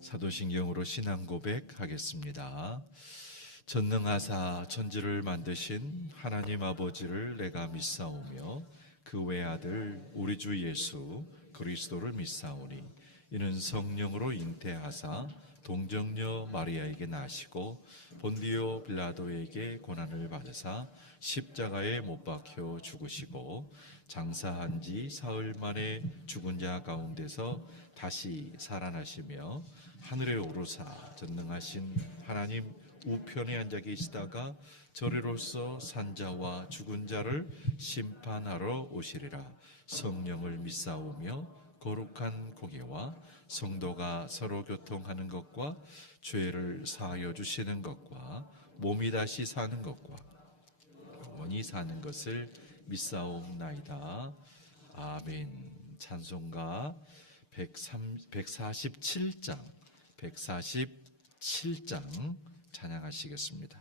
사도신경으로 신앙 고백하겠습니다. 전능하사 천지를 만드신 하나님 아버지를 내가 믿사오며 그 외아들 우리 주 예수 그리스도를 믿사오니 이는 성령으로 잉태하사 동정녀 마리아에게 나시고 본디오 빌라도에게 고난을 받으사 십자가에 못 박혀 죽으시고 장사한 지 사흘 만에 죽은 자 가운데서 다시 살아나시며 하늘에 오르사 전능하신 하나님 우편에 앉아 계시다가 저리로서 산자와 죽은 자를 심판하러 오시리라. 성령을 믿사오며 거룩한 공예와 성도가 서로 교통하는 것과 죄를 사하여 주시는 것과 몸이 다시 사는 것과 영원히 사는 것을 믿사옵나이다. 아멘. 찬송가 147장 찬양하시겠습니다.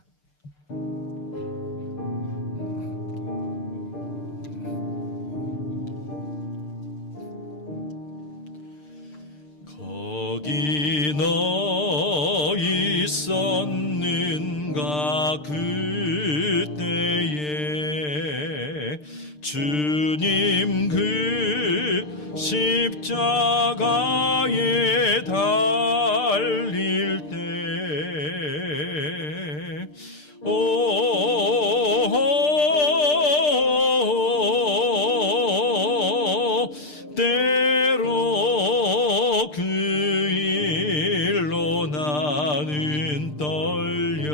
거기 너 있었는가 그때에 주님 그 십자가에 달릴 때 때로 그 일로 나는 떨려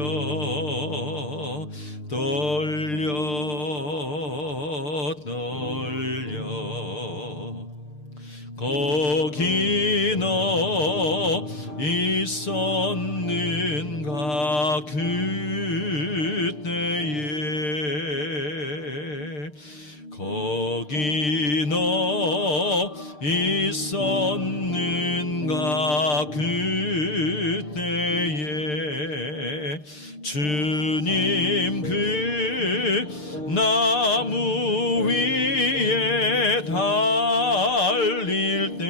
거기 너 있었는가 그때에 거기 너 있었는가 그때에 주님 그 나무 위에 달릴 때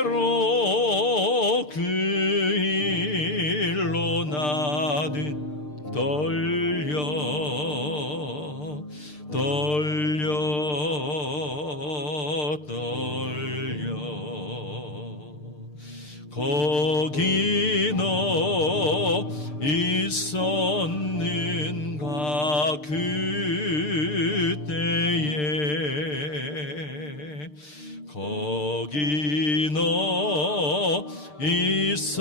때로 그 일로 나는 떨려 거기 너 있었는가 그때에 거기 너 있었는가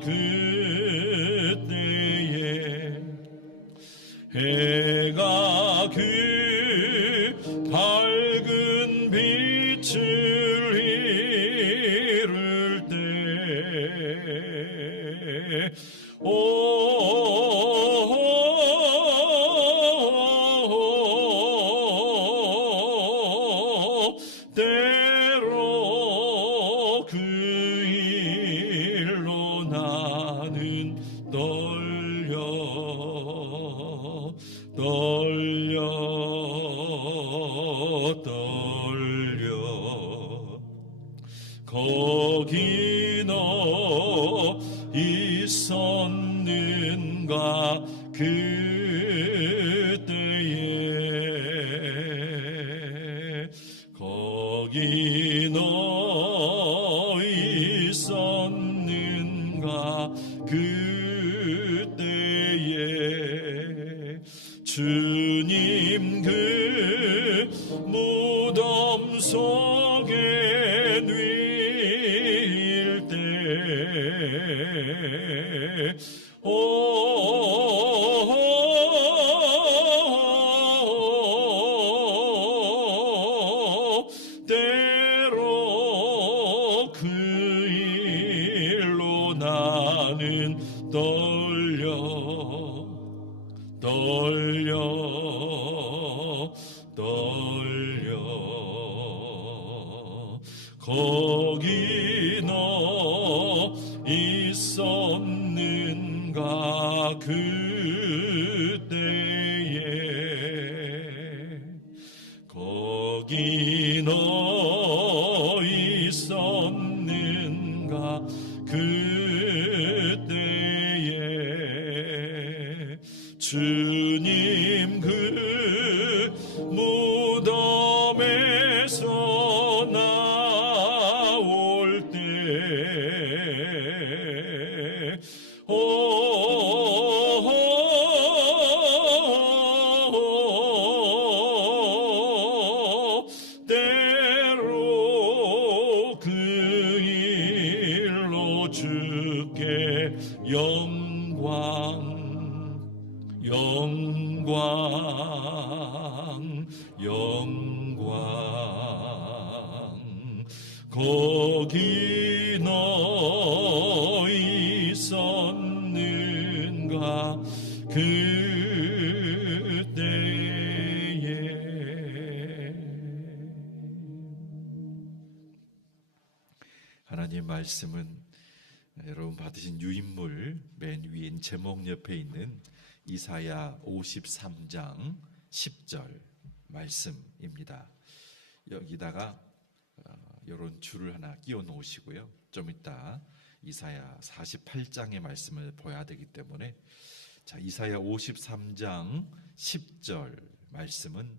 그때에 해가 그 밝은 빛을 이룰 때 때로 그 일로 나는 떨려 거기 너 있었는가 그때에 거기 너 있었는가 그때에 주님 그 무덤 속에 누일 때 때로 그 일로 나는 거기 너 있었는가 있었는가 그때에 거기 너 있었는가 그때에 주님 그 무덤에서 나올 때 때로 그 일로 주께 영광 거기 너 있었는가 그때에. 하나님 말씀은 여러분 받으신 유인물 맨 위인 제목 옆에 있는 이사야 53장 10절 말씀입니다. 여기다가 이런 줄을 하나 끼워 놓으시고요. 좀 이따 이사야 48장의 말씀을 보아야 되기 때문에, 자, 이사야 53장 10절 말씀은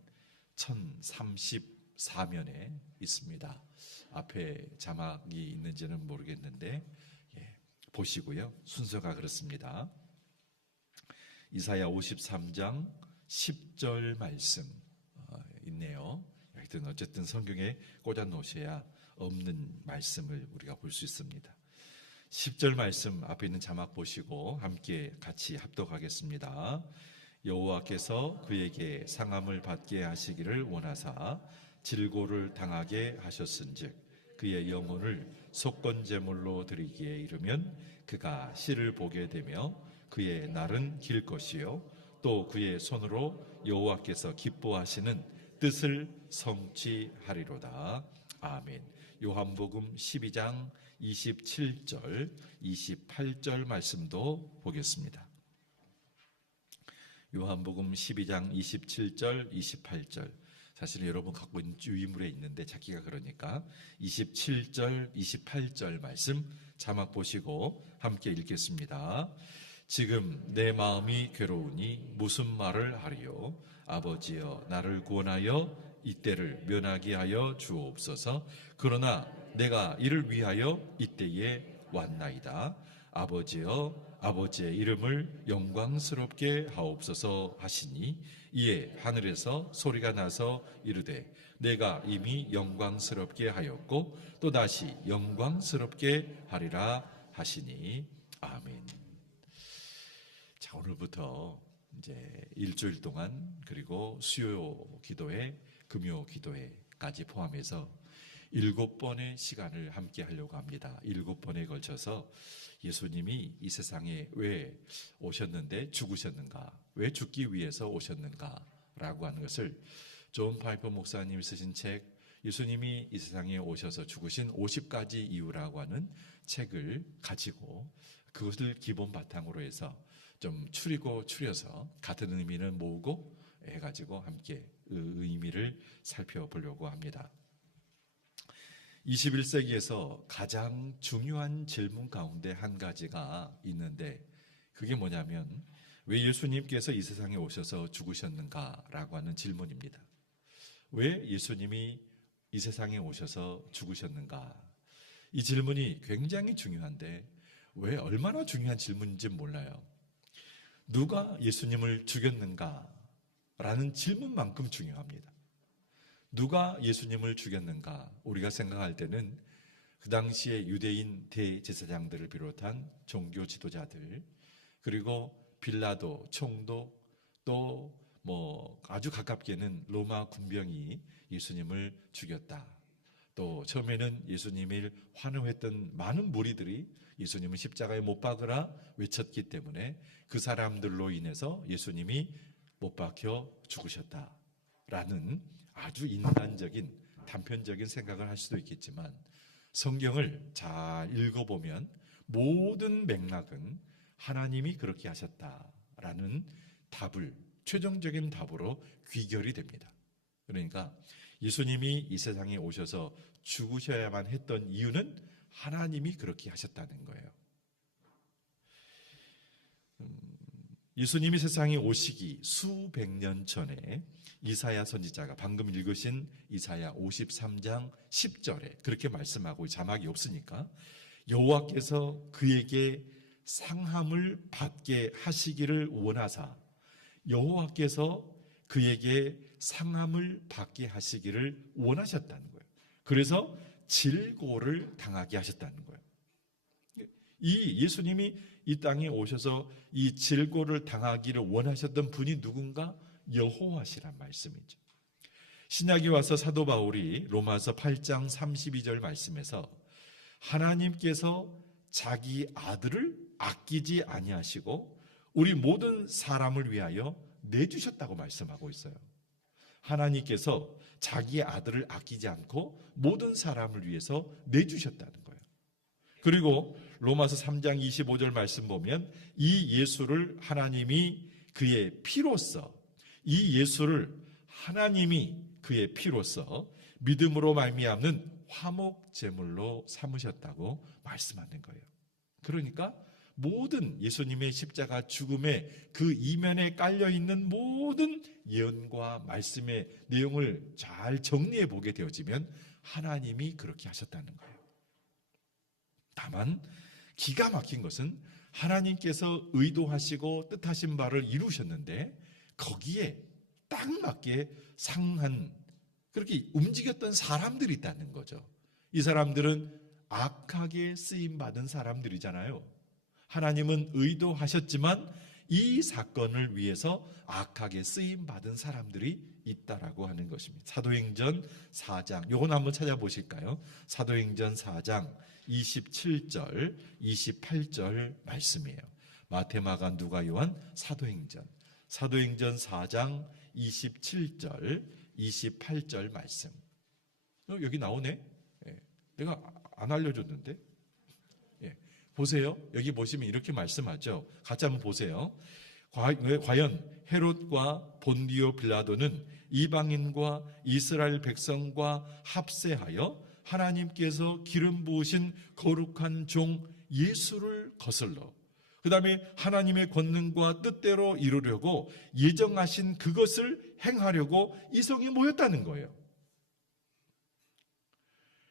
1034면에 있습니다. 앞에 자막이 있는지는 모르겠는데 보시고요. 순서가 그렇습니다. 이사야 53장 10절 말씀 있네요. 하여튼 어쨌든 성경에 꽂아 놓으셔야 없는 말씀을 우리가 볼 수 있습니다. 10절 말씀 앞에 있는 자막 보시고 함께 같이 합독하겠습니다. 여호와께서 그에게 상함을 받게 하시기를 원하사 질고를 당하게 하셨은즉 그의 영혼을 속건제물로 드리기에 이르면 그가 씨를 보게 되며 그의 날은 길 것이요 또 그의 손으로 여호와께서 기뻐하시는 뜻을 성취하리로다. 아멘. 요한복음 12장 27절 28절 말씀도 보겠습니다. 요한복음 12장 27절 28절, 사실 여러분 갖고 있는 유인물에 있는데 찾기가 그러니까 27절 28절 말씀 자막 보시고 함께 읽겠습니다. 지금 내 마음이 괴로우니 무슨 말을 하리요. 아버지여 나를 구원하여 이때를 면하게 하여 주옵소서. 그러나 내가 이를 위하여 이때에 왔나이다. 아버지여 아버지의 이름을 영광스럽게 하옵소서 하시니 이에 하늘에서 소리가 나서 이르되 내가 이미 영광스럽게 하였고 또다시 영광스럽게 하리라 하시니. 아멘. 자, 오늘부터 이제 일주일 동안 그리고 수요 기도회, 금요 기도회까지 포함해서 7번의 시간을 함께 하려고 합니다. 7번에 걸쳐서 예수님이 이 세상에 왜 오셨는데 죽으셨는가, 왜 죽기 위해서 오셨는가 라고 하는 것을 존 파이퍼 목사님이 쓰신 책 예수님이 이 세상에 오셔서 죽으신 50가지 이유라고 하는 책을 가지고 그것을 기본 바탕으로 해서 좀 추려서 같은 의미를 모으고 해가지고 함께 그 의미를 살펴보려고 합니다. 21세기에서 가장 중요한 질문 가운데 한 가지가 있는데 그게 뭐냐면 왜 예수님께서 이 세상에 오셔서 죽으셨는가라고 하는 질문입니다. 왜 예수님이 이 세상에 오셔서 죽으셨는가? 이 질문이 굉장히 중요한데 왜 얼마나 중요한 질문인지 몰라요. 누가 예수님을 죽였는가? 라는 질문만큼 중요합니다. 누가 예수님을 죽였는가? 우리가 생각할 때는 그 당시에 유대인 대제사장들을 비롯한 종교 지도자들, 그리고 빌라도 총독, 또 아주 가깝게는 로마 군병이 예수님을 죽였다. 또 처음에는 예수님을 환호했던 많은 무리들이 예수님을 십자가에 못 박으라 외쳤기 때문에 그 사람들로 인해서 예수님이 못 박혀 죽으셨다라는 아주 인간적인 단편적인 생각을 할 수도 있겠지만 성경을 잘 읽어보면 모든 맥락은 하나님이 그렇게 하셨다라는 답을, 최종적인 답으로 귀결이 됩니다. 그러니까 예수님이 이 세상에 오셔서 죽으셔야만 했던 이유는 하나님이 그렇게 하셨다는 거예요. 예수님이 세상에 오시기 수백 년 전에 이사야 선지자가 방금 읽으신 이사야 53장 10절에 그렇게 말씀하고, 자막이 없으니까, 여호와께서 그에게 상함을 받게 하시기를 원하사, 여호와께서 그에게 상함을 받게 하시기를 원하셨다는 거예요. 그래서 질고를 당하게 하셨다는 거예요. 이 예수님이 이 땅에 오셔서 이 질고를 당하기를 원하셨던 분이 누군가? 여호와시란 말씀이죠. 신약에 와서 사도 바울이 로마서 8장 32절 말씀에서 하나님께서 자기 아들을 아끼지 아니하시고 우리 모든 사람을 위하여 내주셨다고 말씀하고 있어요. 하나님께서 자기의 아들을 아끼지 않고 모든 사람을 위해서 내주셨다는 거예요. 그리고 로마서 3장 25절 말씀 보면 이 예수를 하나님이 그의 피로써, 이 예수를 하나님이 그의 피로써 믿음으로 말미암는 화목 제물로 삼으셨다고 말씀하는 거예요. 그러니까 모든 예수님의 십자가 죽음의 그 이면에 깔려있는 모든 예언과 말씀의 내용을 잘 정리해 보게 되어지면 하나님이 그렇게 하셨다는 거예요. 다만 기가 막힌 것은 하나님께서 의도하시고 뜻하신 바를 이루셨는데 거기에 딱 맞게 상한, 그렇게 움직였던 사람들이 있다는 거죠. 이 사람들은 악하게 쓰임받은 사람들이잖아요. 하나님은 의도하셨지만 이 사건을 위해서 악하게 쓰임받은 사람들이 있다라고 하는 것입니다. 사도행전 4장, 요건 한번 찾아보실까요? 사도행전 4장 27절, 28절 말씀이에요. 마태, 마가, 누가, 요한, 사도행전 4장 27절, 28절 말씀. 여기 나오네. 내가 안 알려줬는데. 보세요. 여기 보시면 이렇게 말씀하죠. 같이 한번 보세요. 과연 헤롯과 본디오 빌라도는 이방인과 이스라엘 백성과 합세하여 하나님께서 기름 부으신 거룩한 종 예수를 거슬러 그 다음에 하나님의 권능과 뜻대로 이루려고 예정하신 그것을 행하려고 이성이 모였다는 거예요.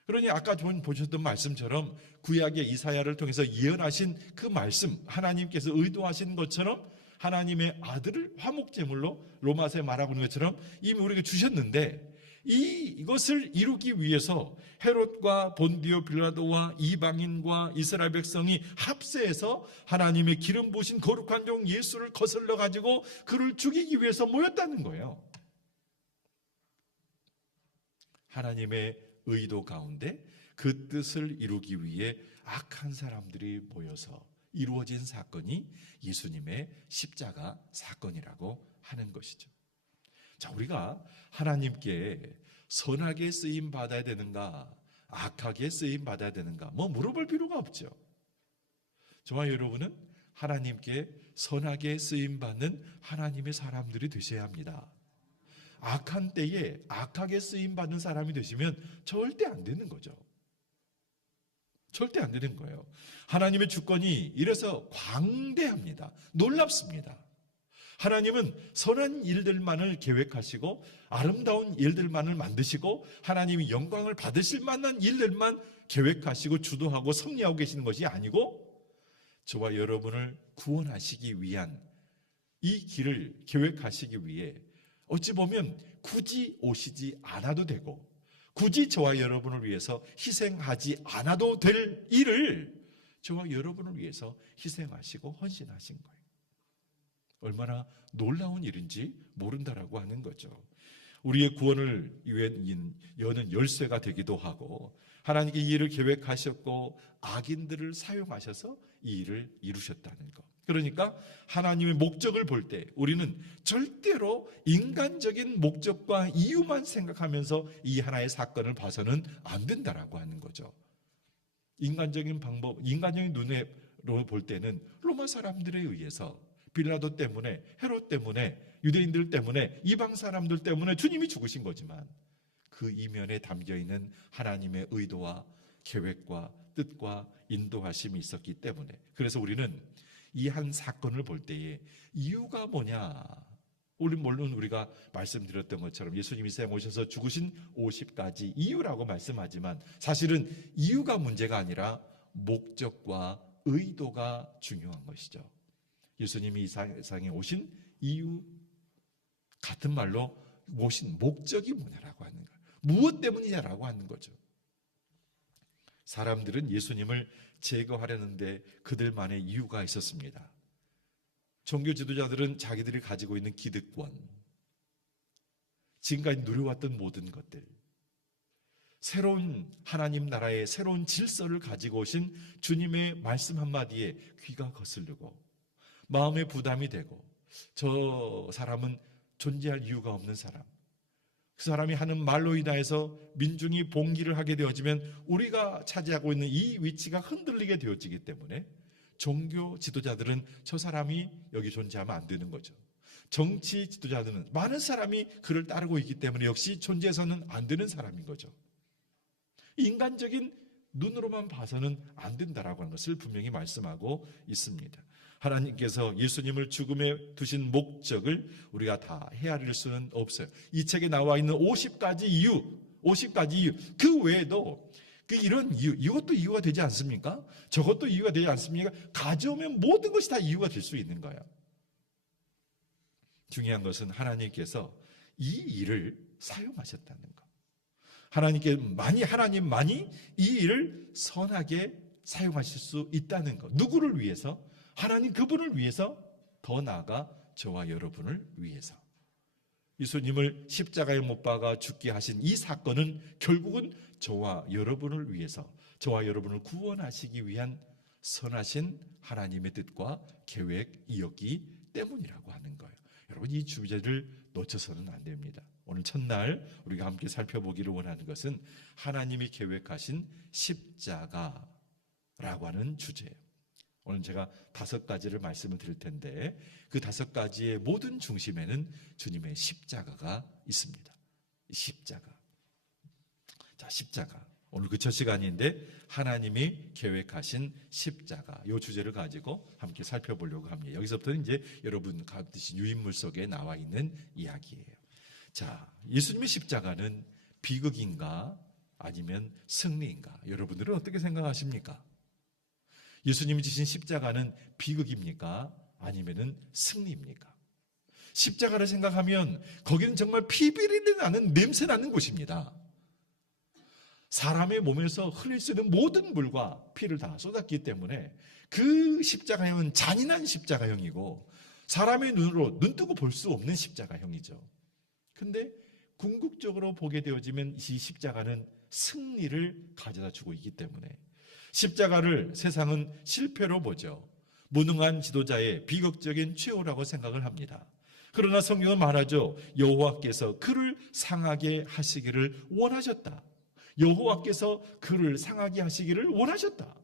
그러니 아까 보셨던 말씀처럼 구약의 이사야를 통해서 예언하신 그 말씀, 하나님께서 의도하신 것처럼 하나님의 아들을 화목제물로 로마서에 말하고 있는 것처럼 이미 우리에게 주셨는데, 이것을 이루기 위해서 헤롯과 본디오 빌라도와 이방인과 이스라엘 백성이 합세해서 하나님의 기름 부으신 거룩한 종 예수를 거슬러 가지고 그를 죽이기 위해서 모였다는 거예요. 하나님의 의도 가운데 그 뜻을 이루기 위해 악한 사람들이 모여서 이루어진 사건이 예수님의 십자가 사건이라고 하는 것이죠. 자, 우리가 하나님께 선하게 쓰임 받아야 되는가, 악하게 쓰임 받아야 되는가, 물어볼 필요가 없죠. 저와 여러분은 하나님께 선하게 쓰임 받는 하나님의 사람들이 되셔야 합니다. 악한 때에 악하게 쓰임 받는 사람이 되시면 절대 안 되는 거죠. 절대 안 되는 거예요. 하나님의 주권이 이래서 광대합니다. 놀랍습니다. 하나님은 선한 일들만을 계획하시고 아름다운 일들만을 만드시고 하나님이 영광을 받으실 만한 일들만 계획하시고 주도하고 섭리하고 계시는 것이 아니고 저와 여러분을 구원하시기 위한 이 길을 계획하시기 위해 어찌 보면 굳이 오시지 않아도 되고 굳이 저와 여러분을 위해서 희생하지 않아도 될 일을 저와 여러분을 위해서 희생하시고 헌신하신 거예요. 얼마나 놀라운 일인지 모른다라고 하는 거죠. 우리의 구원을 여는 열쇠가 되기도 하고 하나님께 이 일을 계획하셨고 악인들을 사용하셔서 이 일을 이루셨다는 것. 그러니까 하나님의 목적을 볼 때 우리는 절대로 인간적인 목적과 이유만 생각하면서 이 하나의 사건을 봐서는 안 된다라고 하는 거죠. 인간적인 방법, 인간적인 눈으로 볼 때는 로마 사람들에 의해서 빌라도 때문에, 헤롯 때문에, 유대인들 때문에, 이방 사람들 때문에 주님이 죽으신 거지만 그 이면에 담겨있는 하나님의 의도와 계획과 뜻과 인도하심이 있었기 때문에, 그래서 우리는 이 한 사건을 볼 때에 이유가 뭐냐, 물론 우리가 말씀드렸던 것처럼 예수님이 세상 오셔서 죽으신 50가지 이유라고 말씀하지만 사실은 이유가 문제가 아니라 목적과 의도가 중요한 것이죠. 예수님이 이 세상에 오신 이유, 같은 말로 오신 목적이 뭐냐라고 하는 거예요. 무엇 때문이냐라고 하는 거죠. 사람들은 예수님을 제거하려는데 그들만의 이유가 있었습니다. 종교 지도자들은 자기들이 가지고 있는 기득권, 지금까지 누려왔던 모든 것들, 새로운 하나님 나라의 새로운 질서를 가지고 오신 주님의 말씀 한마디에 귀가 거슬리고 마음에 부담이 되고, 저 사람은 존재할 이유가 없는 사람, 그 사람이 하는 말로 인하여서 민중이 봉기를 하게 되어지면 우리가 차지하고 있는 이 위치가 흔들리게 되어지기 때문에 종교 지도자들은 저 사람이 여기 존재하면 안 되는 거죠. 정치 지도자들은 많은 사람이 그를 따르고 있기 때문에 역시 존재해서는 안 되는 사람인 거죠. 인간적인 눈으로만 봐서는 안 된다라고 하는 것을 분명히 말씀하고 있습니다. 하나님께서 예수님을 죽음에 두신 목적을 우리가 다 헤아릴 수는 없어요. 이 책에 나와 있는 50가지 이유, 그 외에도 이런 이유, 이것도 이유가 되지 않습니까? 저것도 이유가 되지 않습니까? 가져오면 모든 것이 다 이유가 될 수 있는 거예요. 중요한 것은 하나님께서 이 일을 사용하셨다는 것. 하나님만이 이 일을 선하게 사용하실 수 있다는 것. 누구를 위해서? 하나님 그분을 위해서, 더 나아가 저와 여러분을 위해서. 예수님을 십자가에 못 박아 죽게 하신 이 사건은 결국은 저와 여러분을 위해서, 저와 여러분을 구원하시기 위한 선하신 하나님의 뜻과 계획이었기 때문이라고 하는 거예요. 여러분, 이 주제를 놓쳐서는 안 됩니다. 오늘 첫날 우리가 함께 살펴보기를 원하는 것은 하나님이 계획하신 십자가라고 하는 주제예요. 오늘 제가 5가지를 말씀을 드릴 텐데 그 5가지의 모든 중심에는 주님의 십자가가 있습니다. 십자가. 자, 십자가. 오늘 그 첫 시간인데 하나님이 계획하신 십자가, 이 주제를 가지고 함께 살펴보려고 합니다. 여기서부터는 이제 여러분 가듯이 유인물 속에 나와 있는 이야기예요. 자, 예수님의 십자가는 비극인가 아니면 승리인가? 여러분들은 어떻게 생각하십니까? 예수님이 지신 십자가는 비극입니까? 아니면 승리입니까? 십자가를 생각하면 거기는 정말 피비린내 나는 냄새 나는 곳입니다. 사람의 몸에서 흘릴 수 있는 모든 물과 피를 다 쏟았기 때문에 그 십자가형은 잔인한 십자가형이고 사람의 눈으로 눈 뜨고 볼 수 없는 십자가형이죠. 근데 궁극적으로 보게 되어지면 이 십자가는 승리를 가져다 주고 있기 때문에 십자가를 세상은 실패로 보죠. 무능한 지도자의 비극적인 최후라고 생각을 합니다. 그러나 성경은 말하죠. 여호와께서 그를 상하게 하시기를 원하셨다. 여호와께서 그를 상하게 하시기를 원하셨다.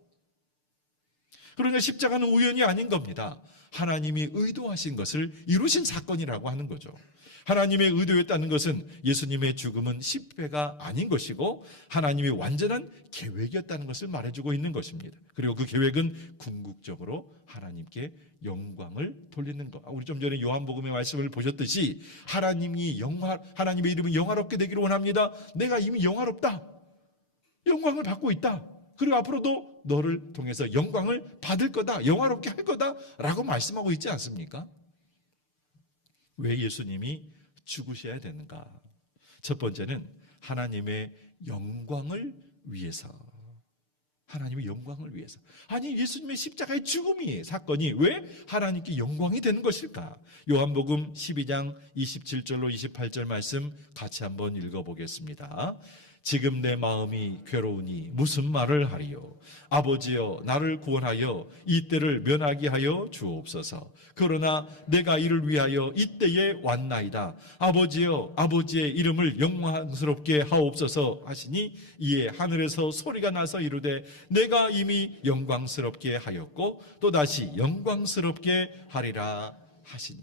그러니까 십자가는 우연이 아닌 겁니다. 하나님이 의도하신 것을 이루신 사건이라고 하는 거죠. 하나님의 의도였다는 것은 예수님의 죽음은 실패가 아닌 것이고 하나님의 완전한 계획이었다는 것을 말해주고 있는 것입니다. 그리고 그 계획은 궁극적으로 하나님께 영광을 돌리는 것. 우리 좀 전에 요한복음의 말씀을 보셨듯이 하나님의 이름이 영화롭게 되기를 원합니다. 내가 이미 영화롭다. 영광을 받고 있다. 그리고 앞으로도 너를 통해서 영광을 받을 거다. 영화롭게 할 거다. 라고 말씀하고 있지 않습니까? 왜 예수님이 죽으셔야 되는가? 첫 번째는 하나님의 영광을 위해서. 하나님의 영광을 위해서. 아니, 예수님의 십자가의 죽음이 사건이 왜 하나님께 영광이 되는 것일까? 요한복음 12장 27절로 28절 말씀 같이 한번 읽어보겠습니다. 지금 내 마음이 괴로우니 무슨 말을 하리요. 아버지여 나를 구원하여 이 때를 면하게 하여 주옵소서. 그러나 내가 이를 위하여 이때에 왔나이다. 아버지여 아버지의 이름을 영광스럽게 하옵소서 하시니 이에 하늘에서 소리가 나서 이르되 내가 이미 영광스럽게 하였고 또다시 영광스럽게 하리라 하시니.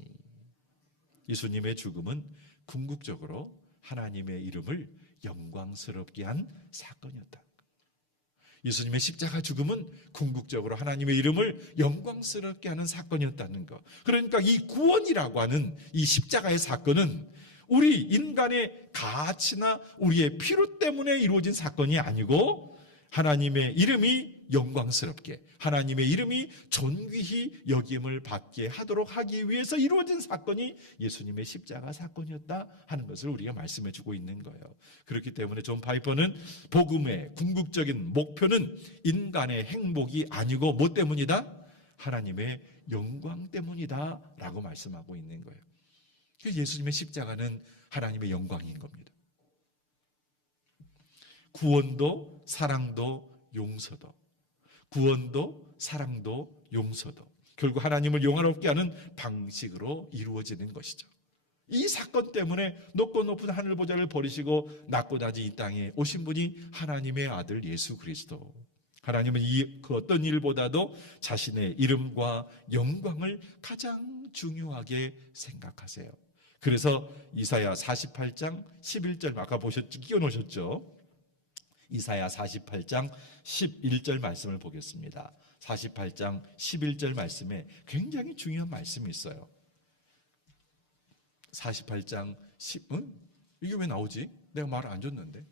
예수님의 죽음은 궁극적으로 하나님의 이름을 영광스럽게 한 사건이었다. 예수님의 십자가 죽음은 궁극적으로 하나님의 이름을 영광스럽게 하는 사건이었다는 것. 그러니까 이 구원이라고 하는 이 십자가의 사건은 우리 인간의 가치나 우리의 필요 때문에 이루어진 사건이 아니고 하나님의 이름이 영광스럽게, 하나님의 이름이 존귀히 여김을 받게 하도록 하기 위해서 이루어진 사건이 예수님의 십자가 사건이었다 하는 것을 우리가 말씀해 주고 있는 거예요. 그렇기 때문에 존 파이퍼는 복음의 궁극적인 목표는 인간의 행복이 아니고 뭐 때문이다? 하나님의 영광 때문이다 라고 말씀하고 있는 거예요. 예수님의 십자가는 하나님의 영광인 겁니다. 구원도 사랑도 용서도, 구원도 사랑도 용서도 결국 하나님을 영화롭게 하는 방식으로 이루어지는 것이죠. 이 사건 때문에 높고 높은 하늘 보좌를 버리시고 낮고 낮은 이 땅에 오신 분이 하나님의 아들 예수 그리스도. 하나님은 그 어떤 일보다도 자신의 이름과 영광을 가장 중요하게 생각하세요. 그래서 이사야 48장 11절 아까 보셨죠? 끼워놓으셨죠? 이사야 48장 11절 말씀을 보겠습니다. 48장 11절 말씀에 굉장히 중요한 말씀이 있어요. 48장 10, 이게 왜 나오지? 내가 말을 안 줬는데.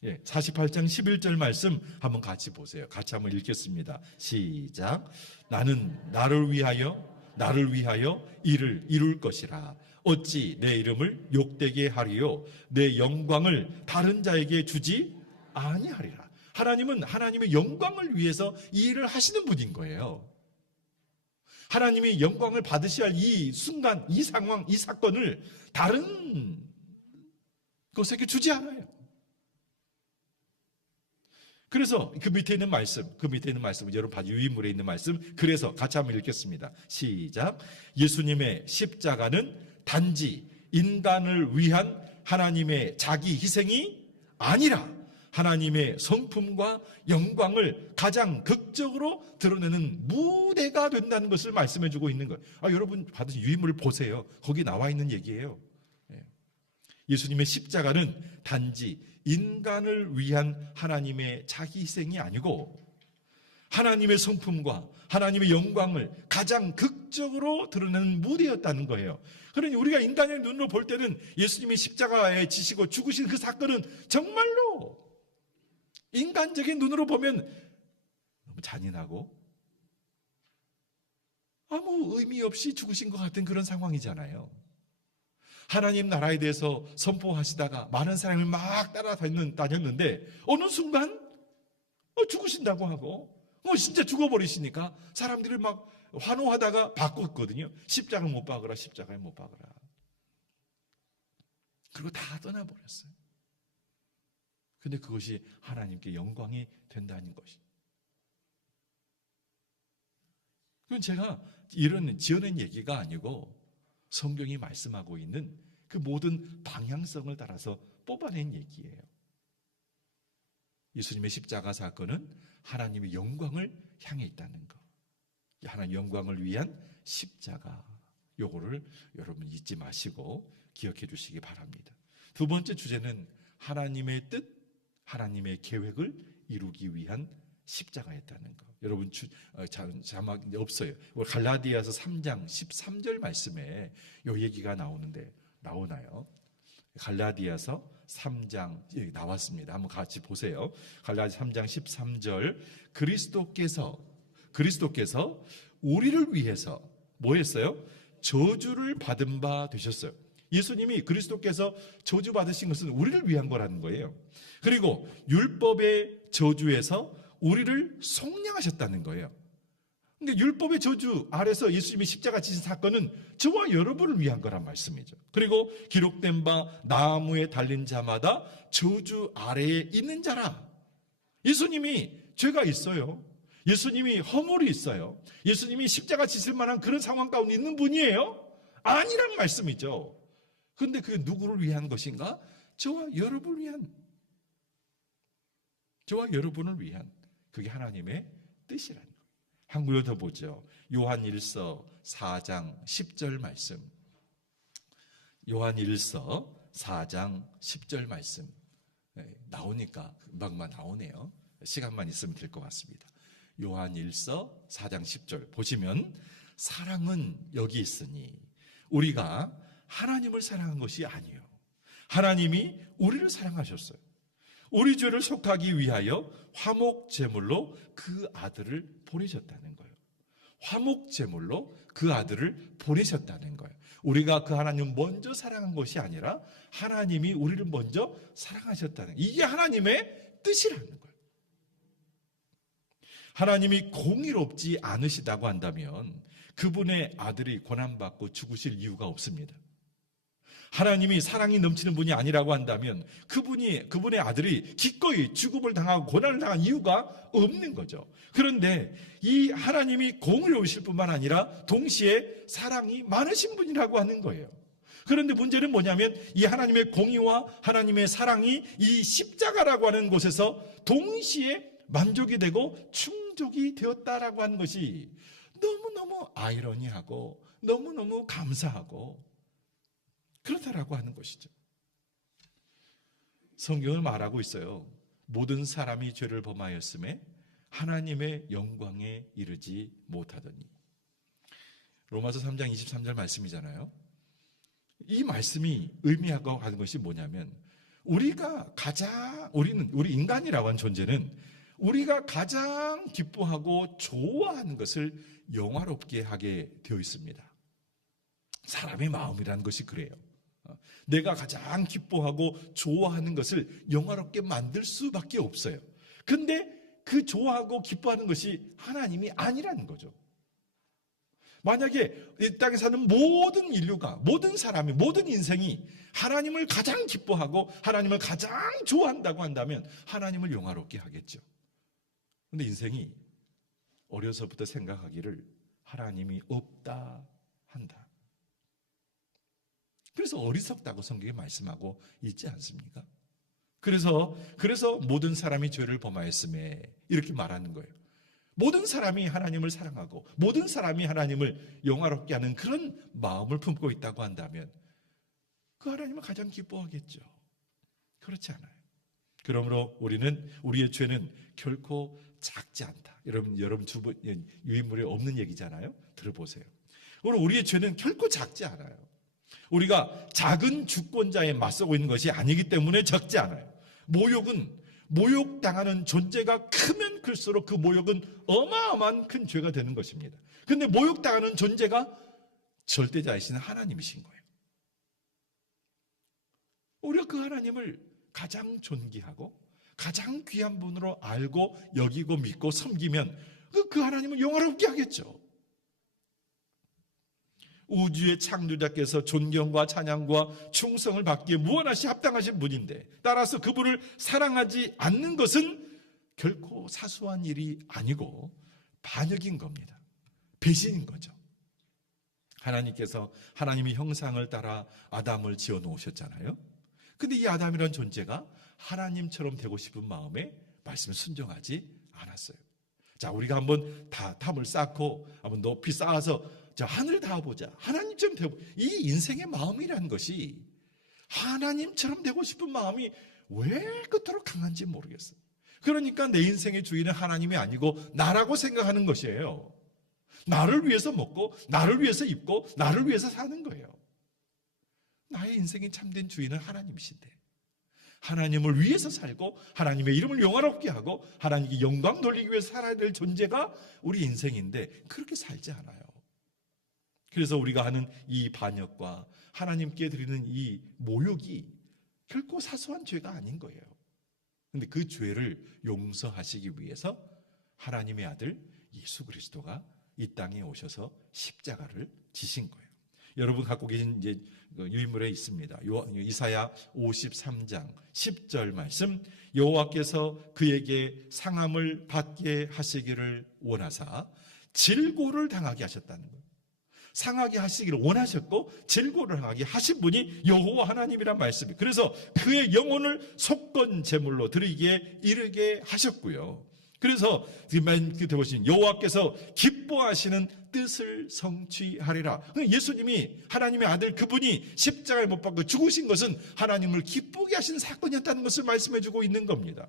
48장 11절 말씀 한번 같이 보세요. 같이 한번 읽겠습니다. 시작. 나는 나를 위하여 이를 이룰 것이라. 어찌 내 이름을 욕되게 하리요 내 영광을 다른 자에게 주지 아니하리라. 하나님은 하나님의 영광을 위해서 이 일을 하시는 분인 거예요. 하나님이 영광을 받으셔야 할 이 순간, 이 상황, 이 사건을 다른 것에게 주지 않아요. 그래서 그 밑에 있는 말씀은 여러분 봐주 유인물에 있는 말씀. 그래서 같이 한번 읽겠습니다. 시작. 예수님의 십자가는 단지 인간을 위한 하나님의 자기 희생이 아니라 하나님의 성품과 영광을 가장 극적으로 드러내는 무대가 된다는 것을 말씀해 주고 있는 거예요. 여러분 받으신 유인물을 보세요. 거기 나와 있는 얘기예요. 예수님의 십자가는 단지 인간을 위한 하나님의 자기 희생이 아니고 하나님의 성품과 하나님의 영광을 가장 극적으로 드러내는 무대였다는 거예요. 그러니 우리가 인간의 눈으로 볼 때는 예수님이 십자가에 지시고 죽으신 그 사건은 정말로 인간적인 눈으로 보면 너무 잔인하고 아무 의미 없이 죽으신 것 같은 그런 상황이잖아요. 하나님 나라에 대해서 선포하시다가 많은 사람을 막 따라다녔는데 어느 순간 죽으신다고 하고 진짜 죽어버리시니까 사람들이 막 환호하다가 바꿨거든요. 십자가를 못 박으라, 십자가를 못 박으라. 그리고 다 떠나버렸어요. 근데 그것이 하나님께 영광이 된다는 것이. 그건 제가 이런 지어낸 얘기가 아니고 성경이 말씀하고 있는 그 모든 방향성을 따라서 뽑아낸 얘기예요. 예수님의 십자가 사건은 하나님의 영광을 향해 있다는 것. 하나님 영광을 위한 십자가. 요거를 여러분 잊지 마시고 기억해 주시기 바랍니다. 두 번째 주제는 하나님의 뜻, 하나님의 계획을 이루기 위한 십자가였다는 것. 여러분 자막이 없어요. 갈라디아서 3장 13절 말씀에 요 얘기가 나오나요? 갈라디아서 3장 여기 나왔습니다. 한번 같이 보세요. 갈라디아서 3장 13절 그리스도께서 우리를 위해서 뭐 했어요? 저주를 받은 바 되셨어요. 예수님이 그리스도께서 저주 받으신 것은 우리를 위한 거라는 거예요. 그리고 율법의 저주에서 우리를 속량하셨다는 거예요. 그러니까 율법의 저주 아래서 예수님이 십자가 지신 사건은 저와 여러분을 위한 거란 말씀이죠. 그리고 기록된 바 나무에 달린 자마다 저주 아래에 있는 자라. 예수님이 죄가 있어요. 예수님이 허물이 있어요. 예수님이 십자가 지실 만한 그런 상황 가운데 있는 분이에요? 아니란 말씀이죠. 그런데 그게 누구를 위한 것인가? 저와 여러분을 위한 그게 하나님의 뜻이라는 거예요. 한 구절 더 보죠. 요한 1서 4장 10절 말씀. 요한 1서 4장 10절 말씀. 나오니까 금방만 나오네요. 시간만 있으면 될 것 같습니다. 요한 1서 4장 10절 보시면 사랑은 여기 있으니 우리가 하나님을 사랑한 것이 아니요 하나님이 우리를 사랑하셨어요. 우리 죄를 속하기 위하여 화목 제물로 그 아들을 보내셨다는 거예요. 화목 제물로 그 아들을 보내셨다는 거예요. 우리가 그 하나님 먼저 사랑한 것이 아니라 하나님이 우리를 먼저 사랑하셨다는 거예요. 이게 하나님의 뜻이라는 거예요. 하나님이 공의롭지 않으시다고 한다면 그분의 아들이 고난받고 죽으실 이유가 없습니다. 하나님이 사랑이 넘치는 분이 아니라고 한다면 그분의 아들이 기꺼이 죽음을 당하고 고난을 당한 이유가 없는 거죠. 그런데 이 하나님이 공의로우실 뿐만 아니라 동시에 사랑이 많으신 분이라고 하는 거예요. 그런데 문제는 뭐냐면 이 하나님의 공의와 하나님의 사랑이 이 십자가라고 하는 곳에서 동시에 만족이 되고 충족이 되었다라고 하는 것이 너무너무 아이러니하고 너무너무 감사하고 그렇다라고 하는 것이죠. 성경을 말하고 있어요. 모든 사람이 죄를 범하였음에 하나님의 영광에 이르지 못하더니. 로마서 3장 23절 말씀이잖아요. 이 말씀이 의미하고 하는 것이 뭐냐면 우리 인간이라고 하는 존재는 우리가 가장 기뻐하고 좋아하는 것을 영화롭게 하게 되어 있습니다. 사람의 마음이라는 것이 그래요. 내가 가장 기뻐하고 좋아하는 것을 영화롭게 만들 수밖에 없어요. 그런데 그 좋아하고 기뻐하는 것이 하나님이 아니라는 거죠. 만약에 이 땅에 사는 모든 인류가, 모든 사람이, 모든 인생이 하나님을 가장 기뻐하고 하나님을 가장 좋아한다고 한다면 하나님을 영화롭게 하겠죠. 그런데 인생이 어려서부터 생각하기를 하나님이 없다 한다. 그래서 어리석다고 성경에 말씀하고 있지 않습니까? 그래서 모든 사람이 죄를 범하였음에 이렇게 말하는 거예요. 모든 사람이 하나님을 사랑하고 모든 사람이 하나님을 영화롭게 하는 그런 마음을 품고 있다고 한다면 그 하나님을 가장 기뻐하겠죠. 그렇지 않아요. 그러므로 우리의 죄는 결코 작지 않다. 여러분 유인물에 없는 얘기잖아요. 들어보세요. 우리의 죄는 결코 작지 않아요. 우리가 작은 주권자에 맞서고 있는 것이 아니기 때문에 적지 않아요. 모욕당하는 존재가 크면 클수록 그 모욕은 어마어마한 큰 죄가 되는 것입니다. 그런데 모욕당하는 존재가 절대자이신 하나님이신 거예요. 우리가 그 하나님을 가장 존귀하고 가장 귀한 분으로 알고 여기고 믿고 섬기면 그 하나님을 영화롭게 하겠죠. 우주의 창조자께서 존경과 찬양과 충성을 받기에 무한하시 합당하신 분인데 따라서 그분을 사랑하지 않는 것은 결코 사소한 일이 아니고 반역인 겁니다. 배신인 거죠. 하나님께서 하나님의 형상을 따라 아담을 지어 놓으셨잖아요. 근데 이 아담이라는 존재가 하나님처럼 되고 싶은 마음에 말씀을 순종하지 않았어요. 자, 우리가 한번 탑을 쌓고 한번 높이 쌓아서 자, 하늘에 닿아보자. 하나님처럼 되고, 이 인생의 마음이라는 것이 하나님처럼 되고 싶은 마음이 왜 그토록 강한지 모르겠어요. 그러니까 내 인생의 주인은 하나님이 아니고 나라고 생각하는 것이에요. 나를 위해서 먹고, 나를 위해서 입고, 나를 위해서 사는 거예요. 나의 인생의 참된 주인은 하나님이신데, 하나님을 위해서 살고, 하나님의 이름을 영화롭게 하고, 하나님께 영광 돌리기 위해서 살아야 될 존재가 우리 인생인데, 그렇게 살지 않아요. 그래서 우리가 하는 이 반역과 하나님께 드리는 이 모욕이 결코 사소한 죄가 아닌 거예요. 그런데 그 죄를 용서하시기 위해서 하나님의 아들 예수 그리스도가 이 땅에 오셔서 십자가를 지신 거예요. 여러분 갖고 계신 이제 유인물에 있습니다. 이사야 53장 10절 말씀, 여호와께서 그에게 상함을 받게 하시기를 원하사 질고를 당하게 하셨다는 거예요. 상하게 하시기를 원하셨고 질고를 당하게 하신 분이 여호와 하나님이란 말씀이에요. 그래서 그의 영혼을 속건 제물로 드리기에 이르게 하셨고요. 그래서 그때 보시면 여호와께서 기뻐하시는 뜻을 성취하리라. 예수님이 하나님의 아들 그분이 십자가에 못 박혀 죽으신 것은 하나님을 기쁘게 하신 사건이었다는 것을 말씀해 주고 있는 겁니다.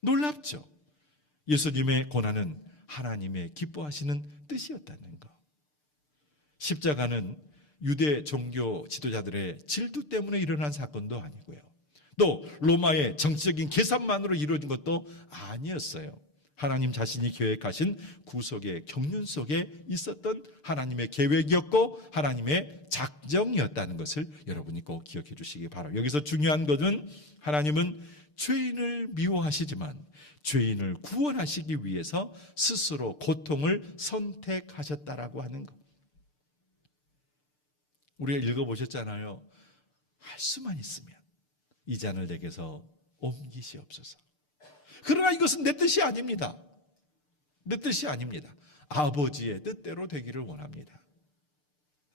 놀랍죠? 예수님의 고난은 하나님의 기뻐하시는 뜻이었다는 것. 십자가는 유대 종교 지도자들의 질투 때문에 일어난 사건도 아니고요. 또 로마의 정치적인 계산만으로 이루어진 것도 아니었어요. 하나님 자신이 계획하신 구속의 경륜 속에 있었던 하나님의 계획이었고 하나님의 작정이었다는 것을 여러분이 꼭 기억해 주시기 바랍니다. 여기서 중요한 것은 하나님은 죄인을 미워하시지만 죄인을 구원하시기 위해서 스스로 고통을 선택하셨다라고 하는 것. 우리가 읽어보셨잖아요. 할 수만 있으면 이 잔을 내게서 옮기시옵소서. 그러나 이것은 내 뜻이 아닙니다. 내 뜻이 아닙니다. 아버지의 뜻대로 되기를 원합니다.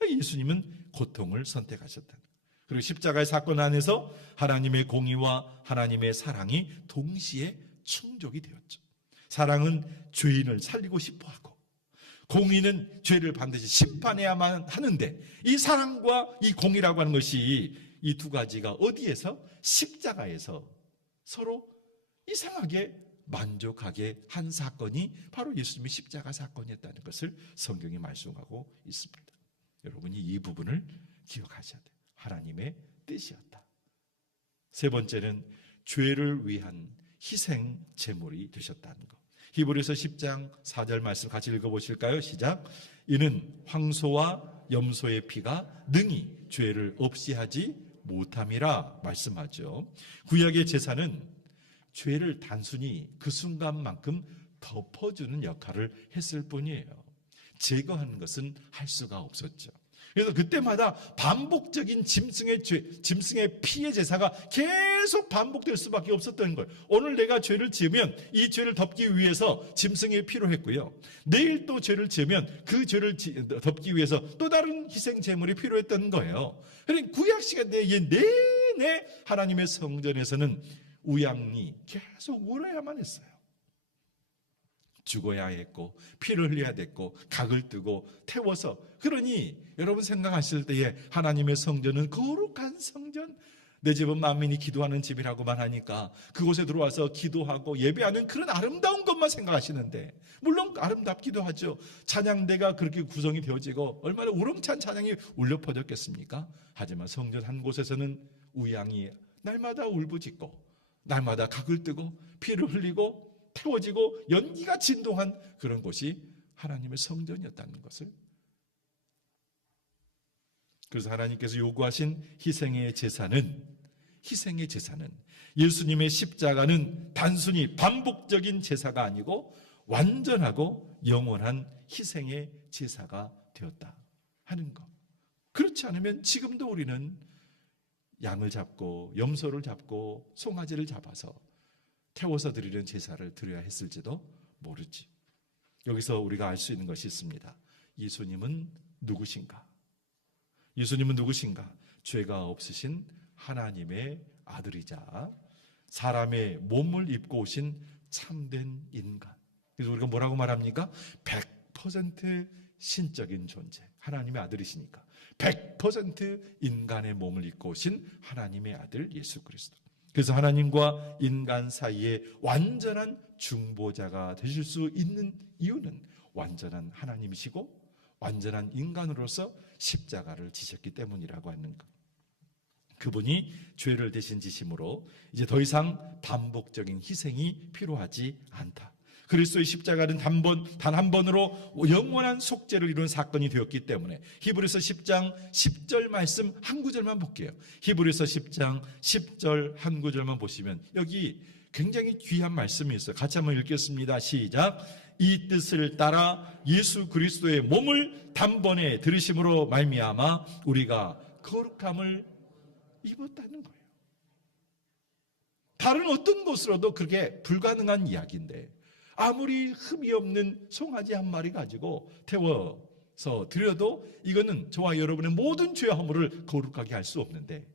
예수님은 고통을 선택하셨다. 그리고 십자가의 사건 안에서 하나님의 공의와 하나님의 사랑이 동시에 충족이 되었죠. 사랑은 죄인을 살리고 싶어하고 공의는 죄를 반드시 심판해야만 하는데 이 사랑과 이 공의라고 하는 것이 이 두 가지가 어디에서? 십자가에서 서로 이상하게 만족하게 한 사건이 바로 예수님의 십자가 사건이었다는 것을 성경이 말씀하고 있습니다. 여러분이 이 부분을 기억하셔야 돼요. 하나님의 뜻이었다. 세 번째는 죄를 위한 희생 제물이 되셨다는 것. 히브리서 10장 4절 말씀 같이 읽어보실까요? 시작. 이는 황소와 염소의 피가 능히 죄를 없이 하지 못함이라 말씀하죠. 구약의 제사는 죄를 단순히 그 순간만큼 덮어주는 역할을 했을 뿐이에요. 제거하는 것은 할 수가 없었죠. 그래서 그때마다 반복적인 짐승의 피의 제사가 계속 반복될 수밖에 없었던 거예요. 오늘 내가 죄를 지으면 이 죄를 덮기 위해서 짐승의 피로 했고요. 내일 또 죄를 지으면 그 죄를 덮기 위해서 또 다른 희생 제물이 필요했던 거예요. 그러니까 구약 시간에 내내 하나님의 성전에서는 우양이 계속 울어야만 했어요. 죽어야 했고 피를 흘려야 됐고 각을 뜨고 태워서, 그러니 여러분 생각하실 때에 하나님의 성전은 거룩한 성전, 내 집은 만민이 기도하는 집이라고만 하니까 그곳에 들어와서 기도하고 예배하는 그런 아름다운 것만 생각하시는데, 물론 아름답기도 하죠. 찬양대가 그렇게 구성이 되어지고 얼마나 우렁찬 찬양이 울려 퍼졌겠습니까? 하지만 성전 한 곳에서는 우양이 날마다 울부짖고 날마다 각을 뜨고 피를 흘리고 태워지고 연기가 진동한 그런 곳이 하나님의 성전이었다는 것을, 그래서 하나님께서 요구하신 희생의 제사는 예수님의 십자가는 단순히 반복적인 제사가 아니고 완전하고 영원한 희생의 제사가 되었다 하는 것. 그렇지 않으면 지금도 우리는 양을 잡고 염소를 잡고 송아지를 잡아서 태워서 드리는 제사를 드려야 했을지도 모르지. 여기서 우리가 알 수 있는 것이 있습니다. 예수님은 누구신가? 예수님은 누구신가? 죄가 없으신 하나님의 아들이자 사람의 몸을 입고 오신 참된 인간. 그래서 우리가 뭐라고 말합니까? 100% 신적인 존재, 하나님의 아들이시니까 100% 인간의 몸을 입고 오신 하나님의 아들 예수 그리스도. 그래서 하나님과 인간 사이에 완전한 중보자가 되실 수 있는 이유는 완전한 하나님이시고 완전한 인간으로서 십자가를 지셨기 때문이라고 하는 것. 그분이 죄를 대신 지심으로 이제 더 이상 반복적인 희생이 필요하지 않다. 그리스도의 십자가는 단 한 번으로 영원한 속죄를 이룬 사건이 되었기 때문에 히브리서 10장 10절 말씀 한 구절만 볼게요. 히브리서 10장 10절 한 구절만 보시면 여기 굉장히 귀한 말씀이 있어요. 같이 한번 읽겠습니다. 시작. 이 뜻을 따라 예수 그리스도의 몸을 단번에 들으심으로 말미암아 우리가 거룩함을 입었다는 거예요. 다른 어떤 것으로도 그게 불가능한 이야기인데 아무리 흠이 없는 송아지 한 마리 가지고 태워서 드려도 이거는 저와 여러분의 모든 죄와 허물을 거룩하게 할 수 없는데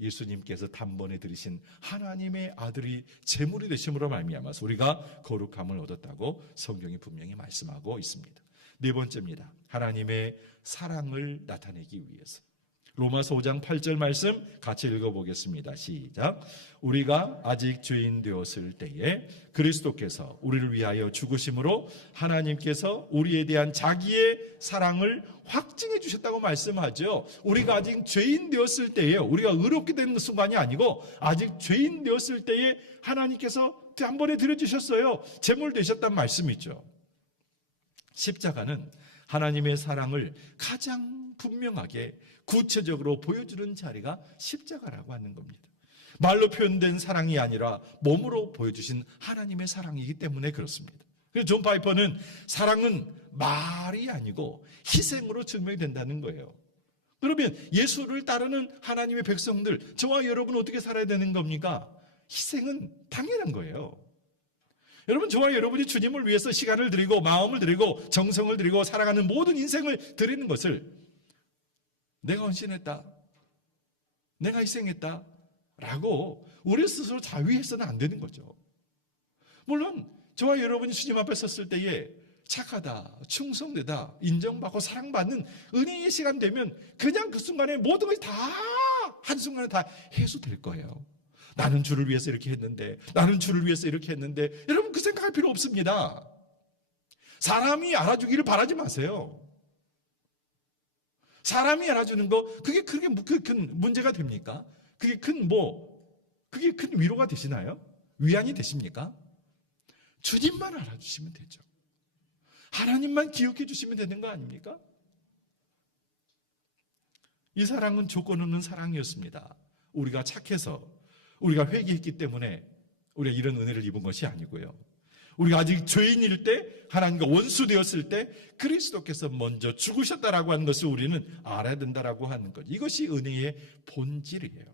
예수님께서 단번에 들으신 하나님의 아들이 제물이 되심으로 말미암아서 우리가 거룩함을 얻었다고 성경이 분명히 말씀하고 있습니다. 네 번째입니다. 하나님의 사랑을 나타내기 위해서. 로마서 5장 8절 말씀 같이 읽어보겠습니다. 시작. 우리가 아직 죄인 되었을 때에 그리스도께서 우리를 위하여 죽으심으로 하나님께서 우리에 대한 자기의 사랑을 확증해 주셨다고 말씀하죠. 우리가 아직 죄인 되었을 때에, 우리가 의롭게 되는 순간이 아니고 아직 죄인 되었을 때에 하나님께서 한 번에 드려주셨어요. 제물 되셨단 말씀이죠. 십자가는 하나님의 사랑을 가장 분명하게 구체적으로 보여주는 자리가 십자가라고 하는 겁니다. 말로 표현된 사랑이 아니라 몸으로 보여주신 하나님의 사랑이기 때문에 그렇습니다. 그래서 존 파이퍼는 사랑은 말이 아니고 희생으로 증명된다는 거예요. 그러면 예수를 따르는 하나님의 백성들, 저와 여러분 어떻게 살아야 되는 겁니까? 희생은 당연한 거예요. 여러분, 저와 여러분이 주님을 위해서 시간을 드리고 마음을 드리고 정성을 드리고 살아가는 모든 인생을 드리는 것을 내가 헌신했다, 내가 희생했다 라고 우리 스스로 자위해서는 안 되는 거죠. 물론 저와 여러분이 주님 앞에 섰을 때에 착하다, 충성되다, 인정받고 사랑받는 은혜의 시간 되면 그냥 그 순간에 모든 것이 다 한순간에 다 해소될 거예요. 나는 주를 위해서 이렇게 했는데, 나는 주를 위해서 이렇게 했는데, 여러분 그 생각할 필요 없습니다. 사람이 알아주기를 바라지 마세요. 사람이 알아주는 거, 그게 큰 문제가 됩니까? 그게 큰 위로가 되시나요? 위안이 되십니까? 주님만 알아주시면 되죠. 하나님만 기억해 주시면 되는 거 아닙니까? 이 사랑은 조건 없는 사랑이었습니다. 우리가 착해서, 우리가 회개했기 때문에 우리가 이런 은혜를 입은 것이 아니고요. 우리가 아직 죄인일 때, 하나님과 원수 되었을 때 그리스도께서 먼저 죽으셨다라고 하는 것을 우리는 알아야 된다라고 하는 것. 이것이 은혜의 본질이에요.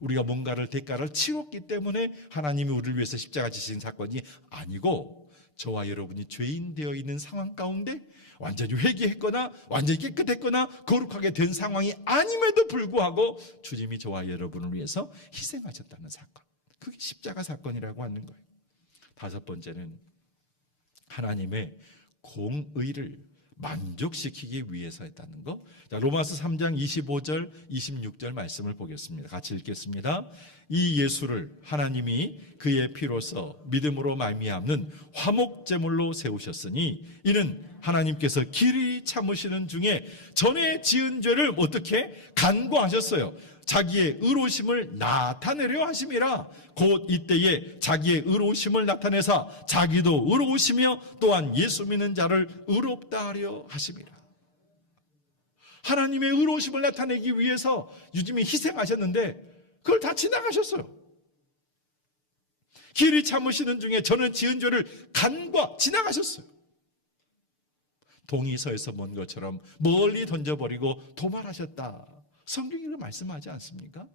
우리가 뭔가를 대가를 치렀기 때문에 하나님이 우리를 위해서 십자가 지신 사건이 아니고, 저와 여러분이 죄인 되어 있는 상황 가운데 완전히 회개했거나 완전히 깨끗했거나 거룩하게 된 상황이 아님에도 불구하고 주님이 저와 여러분을 위해서 희생하셨다는 사건, 그게 십자가 사건이라고 하는 거예요. 다섯 번째는 하나님의 공의를 만족시키기 위해서 했다는 거. 자, 로마서 3장 25절 26절 말씀을 보겠습니다. 같이 읽겠습니다. 이 예수를 하나님이 그의 피로써 믿음으로 말미암는 화목제물로 세우셨으니 이는 하나님께서 길이 참으시는 중에 전에 지은 죄를 어떻게 간구하셨어요. 자기의 의로우심을 나타내려 하심이라. 곧 이때에 자기의 의로우심을 나타내사 자기도 의로우시며 또한 예수 믿는 자를 의롭다 하려 하심이라. 하나님의 의로우심을 나타내기 위해서 주님이 희생하셨는데 그걸 다 지나가셨어요. 길이 참으시는 중에 저는 지은 죄를 간과 지나가셨어요. 동이서에서 먼 것처럼 멀리 던져버리고 도말하셨다. 성경이 그 말씀하지 않습니까?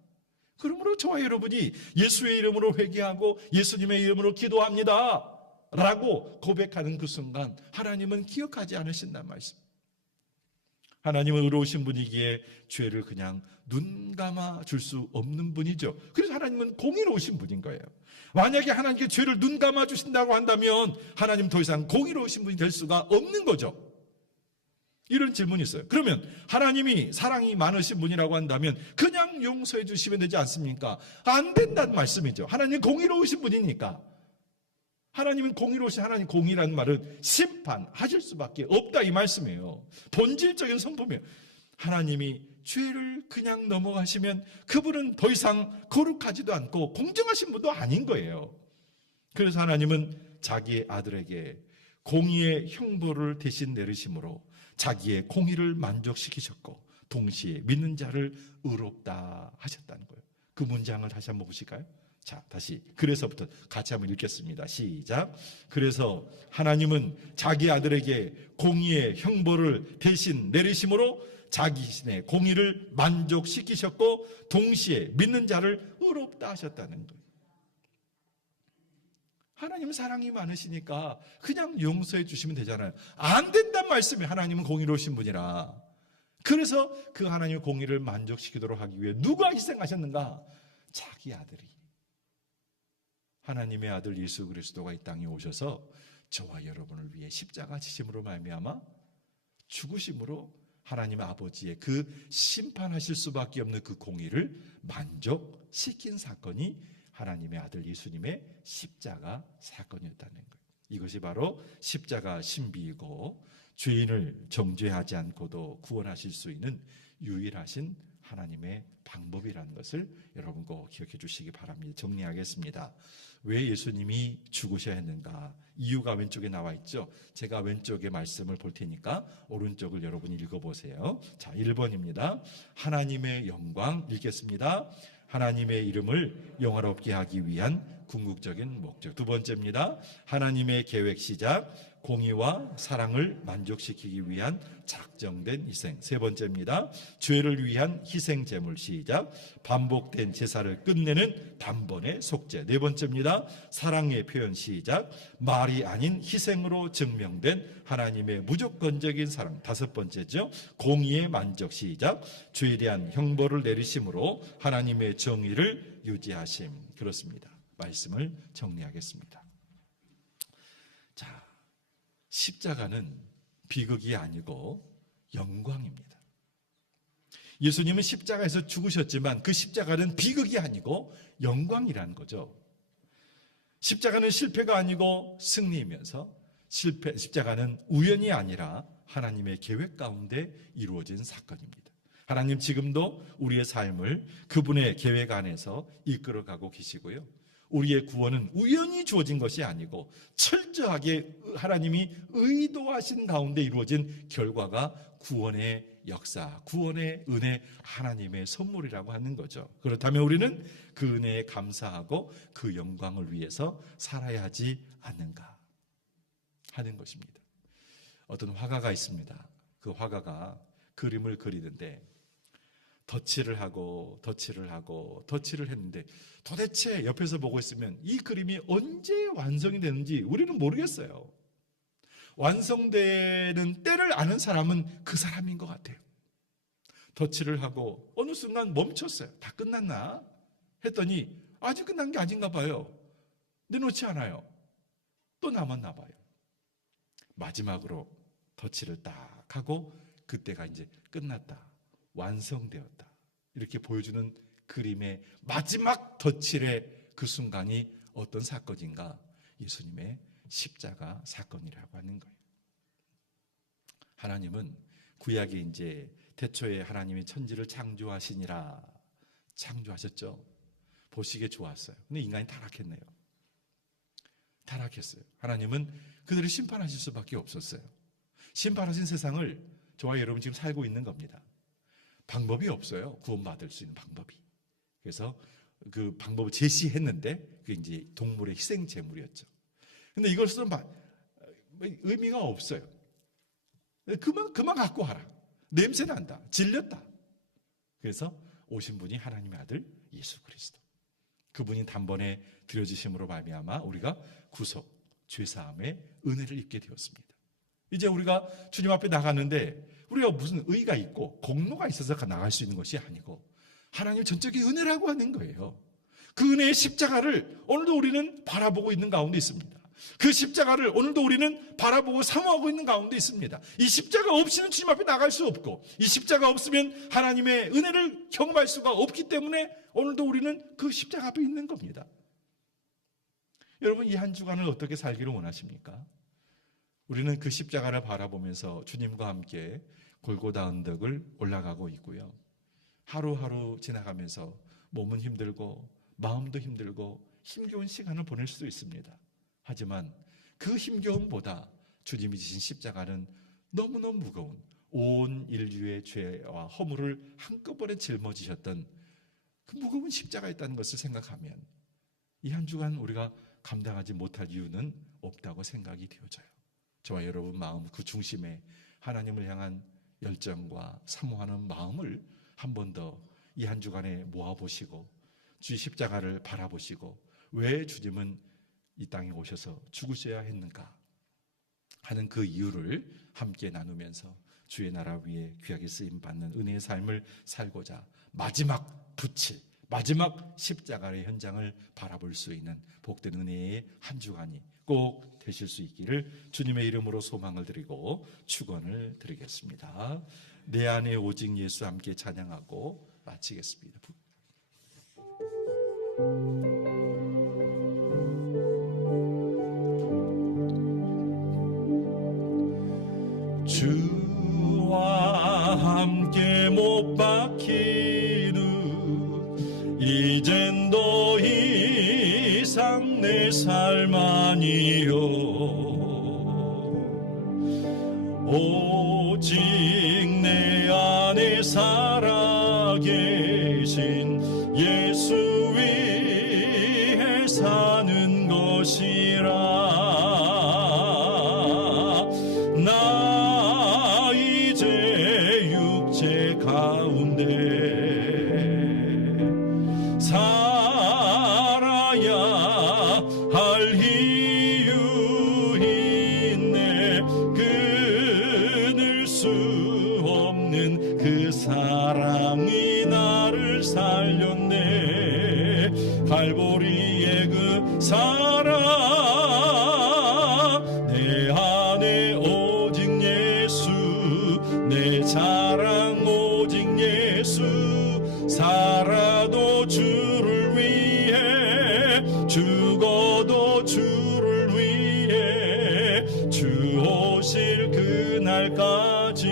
그러므로 저와 여러분이 예수의 이름으로 회개하고 예수님의 이름으로 기도합니다 라고 고백하는 그 순간 하나님은 기억하지 않으신단 말씀. 하나님은 의로우신 분이기에 죄를 그냥 눈 감아 줄 수 없는 분이죠. 그래서 하나님은 공의로우신 분인 거예요. 만약에 하나님께 죄를 눈 감아 주신다고 한다면 하나님 더 이상 공의로우신 분이 될 수가 없는 거죠. 이런 질문이 있어요. 그러면 하나님이 사랑이 많으신 분이라고 한다면 그냥 용서해 주시면 되지 않습니까? 안 된다는 말씀이죠. 하나님 공의로우신 분이니까. 하나님은 공의로우신 하나님, 공의라는 말은 심판하실 수밖에 없다 이 말씀이에요. 본질적인 성품이에요. 하나님이 죄를 그냥 넘어가시면 그분은 더 이상 거룩하지도 않고 공정하신 분도 아닌 거예요. 그래서 하나님은 자기의 아들에게 공의의 형벌을 대신 내리심으로 자기의 공의를 만족시키셨고 동시에 믿는 자를 의롭다 하셨다는 거예요. 그 문장을 다시 한번 보실까요? 자, 다시 그래서부터 같이 한번 읽겠습니다. 시작. 그래서 하나님은 자기 아들에게 공의의 형벌을 대신 내리심으로 자기 신의 공의를 만족시키셨고 동시에 믿는 자를 의롭다 하셨다는 거예요. 하나님은 사랑이 많으시니까 그냥 용서해 주시면 되잖아요. 안 된단 말씀이 하나님은 공의로우신 분이라. 그래서 그 하나님의 공의를 만족시키도록 하기 위해 누가 희생하셨는가? 자기 아들이. 하나님의 아들 예수 그리스도가 이 땅에 오셔서 저와 여러분을 위해 십자가 지심으로 말미암아 죽으심으로 하나님 아버지의 그 심판하실 수밖에 없는 그 공의를 만족시킨 사건이 하나님의 아들 예수님의 십자가 사건이었다는 거예요. 이것이 바로 십자가 신비이고 죄인을 정죄하지 않고도 구원하실 수 있는 유일하신 하나님의 방법이라는 것을 여러분 꼭 기억해 주시기 바랍니다. 정리하겠습니다. 왜 예수님이 죽으셔야 했는가? 이유가 왼쪽에 나와 있죠. 제가 왼쪽에 말씀을 볼 테니까 오른쪽을 여러분이 읽어보세요. 자, 1번입니다. 하나님의 영광 읽겠습니다. 하나님의 이름을 영화롭게 하기 위한 궁극적인 목적. 두 번째입니다. 하나님의 계획 시작, 공의와 사랑을 만족시키기 위한 작정된 희생. 세 번째입니다. 죄를 위한 희생 제물 시작, 반복된 제사를 끝내는 단번의 속죄. 네 번째입니다. 사랑의 표현 시작, 말이 아닌 희생으로 증명된 하나님의 무조건적인 사랑. 다섯 번째죠. 공의의 만족 시작, 죄에 대한 형벌을 내리심으로 하나님의 정의를 유지하심. 그렇습니다. 말씀을 정리하겠습니다. 자, 십자가는 비극이 아니고 영광입니다. 예수님은 십자가에서 죽으셨지만 그 십자가는 비극이 아니고 영광이라는 거죠. 십자가는 실패가 아니고 승리이면서 십자가는 우연이 아니라 하나님의 계획 가운데 이루어진 사건입니다. 하나님 지금도 우리의 삶을 그분의 계획 안에서 이끌어가고 계시고요. 우리의 구원은 우연히 주어진 것이 아니고 철저하게 하나님이 의도하신 가운데 이루어진 결과가 구원의 역사, 구원의 은혜, 하나님의 선물이라고 하는 거죠. 그렇다면 우리는 그 은혜에 감사하고 그 영광을 위해서 살아야 하지 않는가 하는 것입니다. 어떤 화가가 있습니다. 그 화가가 그림을 그리는데 덧칠을 하고 덧칠을 했는데 도대체 옆에서 보고 있으면 이 그림이 언제 완성이 되는지 우리는 모르겠어요. 완성되는 때를 아는 사람은 그 사람인 것 같아요. 덧칠을 하고 어느 순간 멈췄어요. 다 끝났나? 했더니 아직 끝난 게 아닌가 봐요. 내놓지 않아요. 또 남았나 봐요. 마지막으로 덧칠을 딱 하고 그때가 이제 끝났다, 완성되었다, 이렇게 보여주는 그림의 마지막 덧칠의 그 순간이 어떤 사건인가? 예수님의 십자가 사건이라고 하는 거예요. 하나님은 구약에 이제 태초에 하나님이 천지를 창조하시니라 창조하셨죠. 보시기에 좋았어요. 근데 인간이 타락했네요. 타락했어요. 하나님은 그들을 심판하실 수밖에 없었어요. 심판하신 세상을 저와 여러분 지금 살고 있는 겁니다. 방법이 없어요. 구원받을 수 있는 방법이. 그래서 그 방법을 제시했는데 그게 이제 동물의 희생 제물이었죠. 근데 이것은 의미가 없어요. 그만 갖고 하라. 냄새 난다. 질렸다. 그래서 오신 분이 하나님의 아들 예수 그리스도. 그분이 단번에 드려지심으로 말미암아 우리가 구속, 죄사함의 은혜를 입게 되었습니다. 이제 우리가 주님 앞에 나가는데 우리가 무슨 의가 있고 공로가 있어서 나갈 수 있는 것이 아니고 하나님 전적인 은혜라고 하는 거예요. 그 은혜의 십자가를 오늘도 우리는 바라보고 있는 가운데 있습니다. 그 십자가를 오늘도 우리는 바라보고 사모하고 있는 가운데 있습니다. 이 십자가 없이는 주님 앞에 나갈 수 없고 이 십자가 없으면 하나님의 은혜를 경험할 수가 없기 때문에 오늘도 우리는 그 십자가 앞에 있는 겁니다. 여러분, 이 한 주간을 어떻게 살기를 원하십니까? 우리는 그 십자가를 바라보면서 주님과 함께 골고다 언덕을 올라가고 있고요. 하루하루 지나가면서 몸은 힘들고 마음도 힘들고 힘겨운 시간을 보낼 수도 있습니다. 하지만 그 힘겨움보다 주님이 지신 십자가는 너무너무 무거운 온 인류의 죄와 허물을 한꺼번에 짊어지셨던 그 무거운 십자가 있다는 것을 생각하면 이 한 주간 우리가 감당하지 못할 이유는 없다고 생각이 되어져요. 저와 여러분 마음 그 중심에 하나님을 향한 열정과 사모하는 마음을 한 번 더 이 한 주간에 모아보시고 주 십자가를 바라보시고 왜 주님은 이 땅에 오셔서 죽으셔야 했는가 하는 그 이유를 함께 나누면서 주의 나라 위에 귀하게 쓰임받는 은혜의 삶을 살고자 마지막 붙일 마지막 십자가의 현장을 바라볼 수 있는 복된 은혜의 한 주간이 꼭 되실 수 있기를 주님의 이름으로 소망을 드리고 축원을 드리겠습니다. 내 안에 오직 예수 함께 찬양하고 마치겠습니다. 주와 함께 못 박히는 이젠 더 이상 내 삶 아니요 오직 내 안에 살아계신 예수 위해 사는 것이라 나 이제 육체 가운데 살아야 할 이유 있네 끊을 수 없는 그 사랑이 나를 살렸네 갈보리의 그 사랑 내 안에 오직 예수 내 자랑 오직 예수 살아도 주를 위해 죽어도 주를 위해 주 오실 그날까지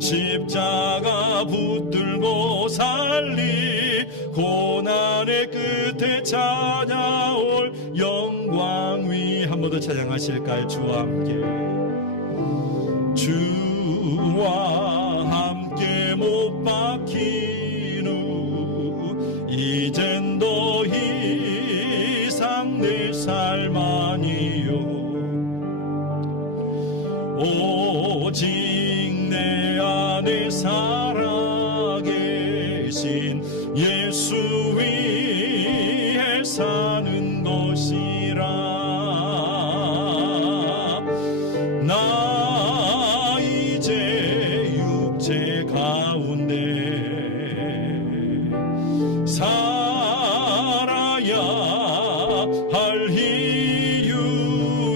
십자가 붙들고 살리 고난의 끝에 찾아올 영광 위 한 번 더 찬양하실까요? 주와 함께 주와 함께 못 박힌 후 이젠 더 이상 내 삶 아니요 오직 내 안에 살아계신 예수 위해 사는 것이라 나 이제 육체 가운데 살아야 할 이유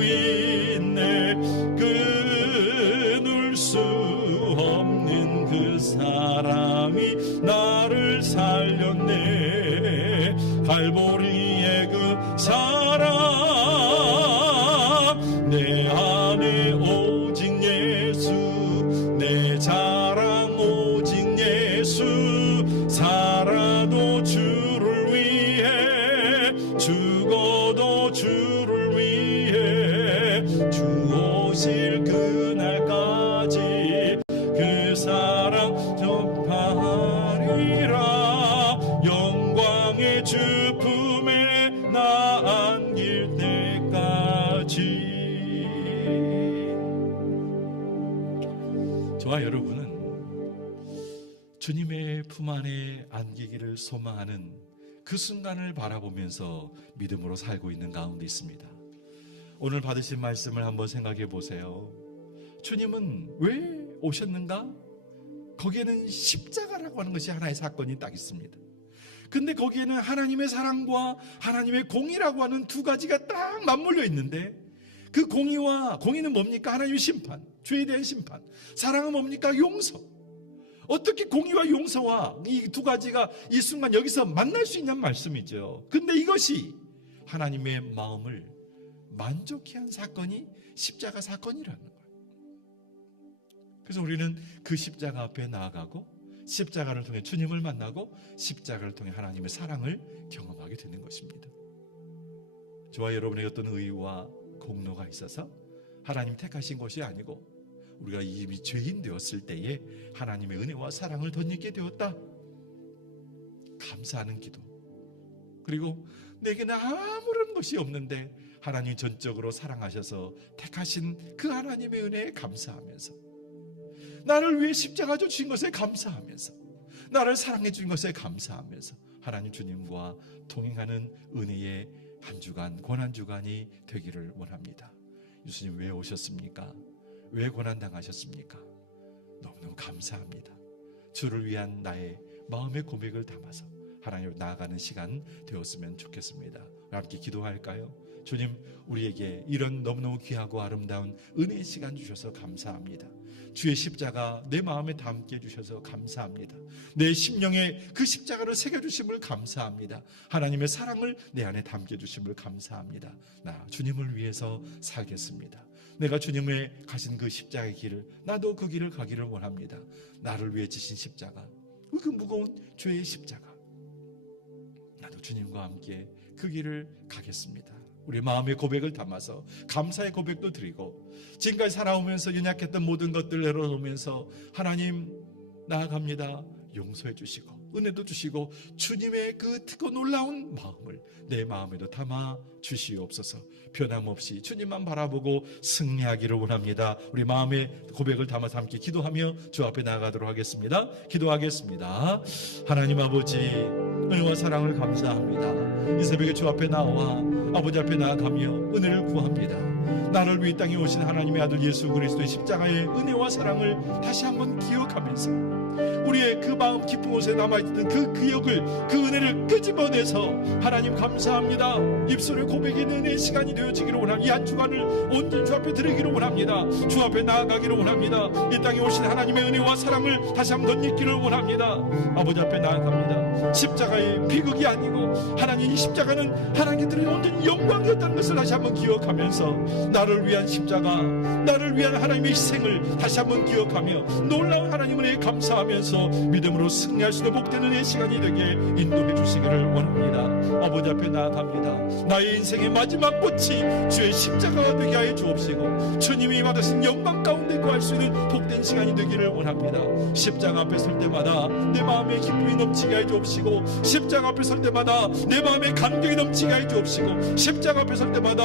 있네 끊을 수 없는 그 사랑이 나를 살렸네 갈보리의 그 사랑 내 안에 오직 예수 내 자랑 오직 예수 살아도 주를 위해 죽어도 주를 위해 주 오실 그날까지 그 사랑 전파하리라 영광의 주 품에 나 안길 때까지 저와 여러분은 주님의 품 안에 안기기를 소망하는 그 순간을 바라보면서 믿음으로 살고 있는 가운데 있습니다. 오늘 받으신 말씀을 한번 생각해 보세요. 주님은 왜 오셨는가? 거기에는 십자가라고 하는 것이 하나의 사건이 딱 있습니다. 근데 거기에는 하나님의 사랑과 하나님의 공의라고 하는 두 가지가 딱 맞물려 있는데 그 공의는 뭡니까? 하나님의 심판, 죄에 대한 심판. 사랑은 뭡니까? 용서. 어떻게 공의와 용서와 이 두 가지가 이 순간 여기서 만날 수 있냐는 말씀이죠. 근데 이것이 하나님의 마음을 만족해 한 사건이 십자가 사건이라는 거예요. 그래서 우리는 그 십자가 앞에 나아가고 십자가를 통해 주님을 만나고 십자가를 통해 하나님의 사랑을 경험하게 되는 것입니다. 저와 여러분의 어떤 의와 공로가 있어서 하나님 택하신 것이 아니고 우리가 이미 죄인 되었을 때에 하나님의 은혜와 사랑을 덧입게 되었다. 감사하는 기도, 그리고 내게는 아무런 것이 없는데 하나님 전적으로 사랑하셔서 택하신 그 하나님의 은혜에 감사하면서, 나를 위해 십자가 주신 것에 감사하면서, 나를 사랑해 주신 것에 감사하면서 하나님 주님과 동행하는 은혜의 한 주간, 고난 주간이 되기를 원합니다. 예수님 왜 오셨습니까? 왜 고난당하셨습니까? 너무너무 감사합니다. 주를 위한 나의 마음의 고백을 담아서 하나님을 나아가는 시간 되었으면 좋겠습니다. 함께 기도할까요? 주님, 우리에게 이런 너무너무 귀하고 아름다운 은혜의 시간 주셔서 감사합니다. 주의 십자가 내 마음에 담게 해주셔서 감사합니다. 내 심령에 그 십자가를 새겨주심을 감사합니다. 하나님의 사랑을 내 안에 담게 해주심을 감사합니다. 나 주님을 위해서 살겠습니다. 내가 주님의 가신 그 십자가의 길을, 나도 그 길을 가기를 원합니다. 나를 위해 지신 십자가, 그 무거운 죄의 십자가, 나도 주님과 함께 그 길을 가겠습니다. 우리 마음의 고백을 담아서 감사의 고백도 드리고, 지금까지 살아오면서 연약했던 모든 것들을 내려놓으면서 하나님 나아갑니다. 용서해 주시고 은혜도 주시고 주님의 그 크고 놀라운 마음을 내 마음에도 담아 주시옵소서. 변함없이 주님만 바라보고 승리하기를 원합니다. 우리 마음의 고백을 담아서 함께 기도하며 주 앞에 나아가도록 하겠습니다. 기도하겠습니다. 하나님 아버지, 은혜와 사랑을 감사합니다. 이 새벽에 주 앞에 나와 아버지 앞에 나아가며 은혜를 구합니다. 나를 위해 땅에 오신 하나님의 아들 예수 그리스도의 십자가의 은혜와 사랑을 다시 한번 기억하면서 우리의 그 마음 깊은 곳에 남아있던 그 기억을, 그 은혜를 끄집어내서 하나님 감사합니다. 입술의 고백의 은혜의 시간이 되어지기를 원합니다. 이 한 주간을 온전히 주 앞에 드리기를 원합니다. 주 앞에 나아가기를 원합니다. 이 땅에 오신 하나님의 은혜와 사랑을 다시 한번 덧입기를 원합니다. 아버지 앞에 나아갑니다. 십자가의 비극이 아니고 하나님, 이 십자가는 하나님들의 온전히 영광이었다는 것을 다시 한번 기억하면서 나를 위한 십자가, 나를 위한 하나님의 희생을 다시 한번 기억하며 놀라운 하나님의 은혜에 감사하면서 믿음으로 승리할 수 있는 복된 은혜의 시간이 되게 인도해 주시기를 원합니다. 아버지 앞에 나아갑니다. 나의 인생의 마지막 꽃이 주의 십자가가 되게 하여 주옵시고 주님이 받으신 영광 가운데 거할 수 있는 복된 시간이 되기를 원합니다. 십자가 앞에 설 때마다 내 마음에 기쁨이 넘치게 하여 주옵시고, 십자가 앞에 설 때마다 내 마음에 감격이 넘치게 하여 주옵시고, 십자가 앞에 설 때마다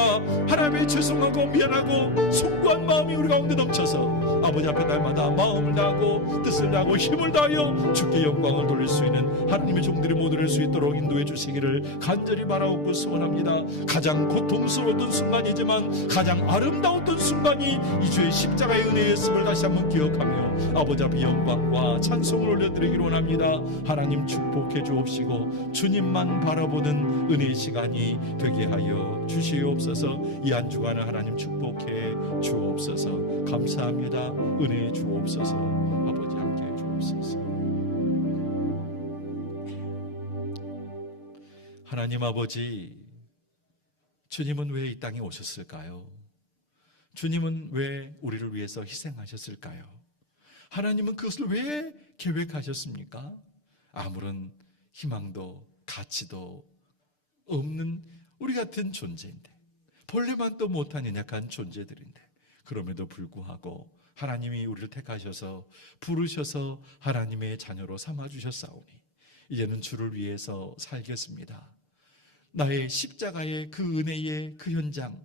하나님의 죄송하고 미안하고 숭고한 마음이 우리 가운데 넘쳐서 아버지 앞에 날마다 마음을 다하고 뜻을 다하고 힘을 다하여 주께 영광을 돌릴 수 있는 하나님의 종들이 모두 될 수 있도록 인도해 주시기를 간절히 바라옵고 소원합니다. 가장 고통스러웠던 순간이지만 가장 아름다웠던 순간이 이 주의 십자가의 은혜였음을 다시 한번 기억하며 아버지 앞에 영광과 찬송을 올려드리기를 원합니다. 하나님 축복해 주옵시고 주님만 바라보는 은혜의 시간이 되게 하여 주시옵소서. 이 한 주간을 하나님 축복해 주옵소서. 감사합니다. 은혜 주옵소서. 아버지 함께 해 주옵소서. 하나님 아버지, 주님은 왜 이 땅에 오셨을까요? 주님은 왜 우리를 위해서 희생하셨을까요? 하나님은 그것을 왜 계획하셨습니까? 아무런 희망도 가치도 없는 우리 같은 존재인데, 본래만도 못한 연약한 존재들인데, 그럼에도 불구하고 하나님이 우리를 택하셔서 부르셔서 하나님의 자녀로 삼아주셨사오니 이제는 주를 위해서 살겠습니다. 나의 십자가의 그 은혜의 그 현장,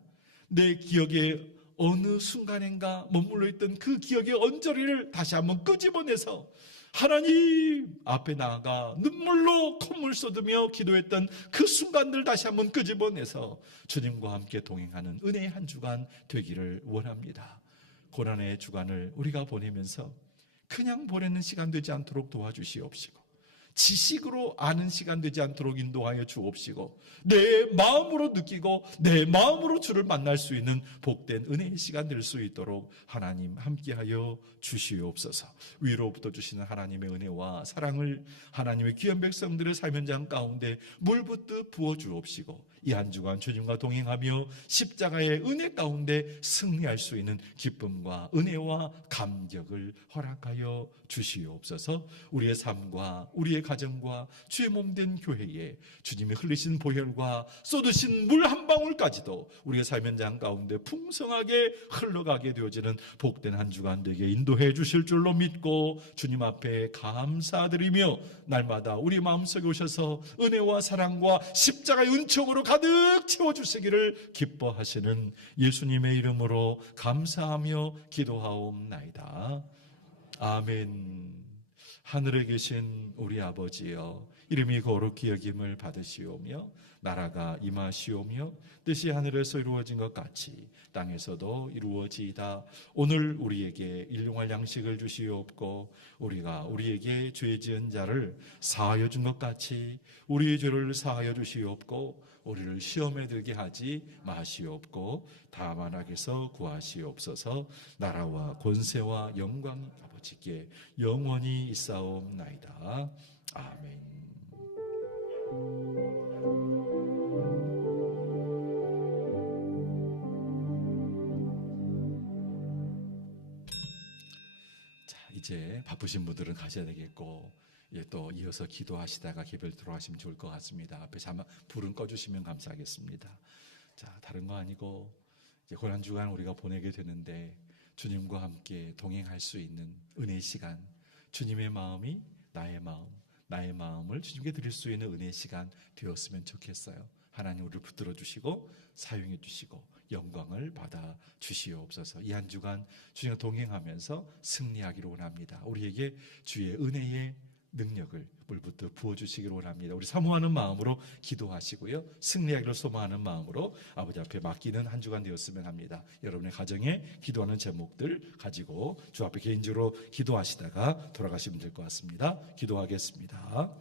내 기억에 어느 순간인가 머물러 있던 그 기억의 언저리를 다시 한번 끄집어내서 하나님 앞에 나아가 눈물로 콧물 쏟으며 기도했던 그 순간들 다시 한번 끄집어내서 주님과 함께 동행하는 은혜의 한 주간 되기를 원합니다. 고난의 주간을 우리가 보내면서 그냥 보내는 시간 되지 않도록 도와주시옵시고, 지식으로 아는 시간 되지 않도록 인도하여 주옵시고, 내 마음으로 느끼고 내 마음으로 주를 만날 수 있는 복된 은혜의 시간 될 수 있도록 하나님 함께하여 주시옵소서. 위로부터 주시는 하나님의 은혜와 사랑을 하나님의 귀한 백성들의 삶 현장 가운데 물붓듯 부어 주옵시고, 이 한 주간 주님과 동행하며 십자가의 은혜 가운데 승리할 수 있는 기쁨과 은혜와 감격을 허락하여 주시옵소서. 우리의 삶과 우리의 가정과 주의 몸된 교회에 주님이 흘리신 보혈과 쏟으신 물 한 방울까지도 우리의 삶 현장 가운데 풍성하게 흘러가게 되어지는 복된 한 주간 되게 인도해 주실 줄로 믿고 주님 앞에 감사드리며 날마다 우리 마음속에 오셔서 은혜와 사랑과 십자가의 은총으로 가득 채워주시기를 기뻐하시는 예수님의 이름으로 감사하며 기도하옵나이다. 아멘. 하늘에 계신 우리 아버지여, 이름이 거룩히 여김을 받으시오며 나라가 임하시오며 뜻이 하늘에서 이루어진 것 같이 땅에서도 이루어지이다. 오늘 우리에게 일용할 양식을 주시옵고 우리가 우리에게 죄 지은 자를 사하여 준 것 같이 우리의 죄를 사하여 주시옵고 우리를 시험에 들게 하지 마시옵고 다만 악에서 구하시옵소서. 나라와 권세와 영광이 아버지께 영원히 있사옵나이다. 아멘. 자, 이제 바쁘신 분들은 가셔야 되겠고 또 이어서 기도하시다가 개별 들어가시면 좋을 것 같습니다. 앞에 자막 불은 꺼주시면 감사하겠습니다. 자, 다른 거 아니고 이제 고난 주간 우리가 보내게 되는데 주님과 함께 동행할 수 있는 은혜의 시간, 주님의 마음이 나의 마음, 나의 마음을 주님께 드릴 수 있는 은혜의 시간 되었으면 좋겠어요. 하나님 우리를 붙들어 주시고 사용해 주시고 영광을 받아 주시옵소서. 이 한 주간 주님과 동행하면서 승리하기를 원합니다. 우리에게 주의 은혜의 능력을 물부터 부어주시기를 원합니다. 우리 사모하는 마음으로 기도하시고요, 승리하기를 소망하는 마음으로 아버지 앞에 맡기는 한 주간 되었으면 합니다. 여러분의 가정에 기도하는 제목들 가지고 주 앞에 개인적으로 기도하시다가 돌아가시면 될 것 같습니다. 기도하겠습니다.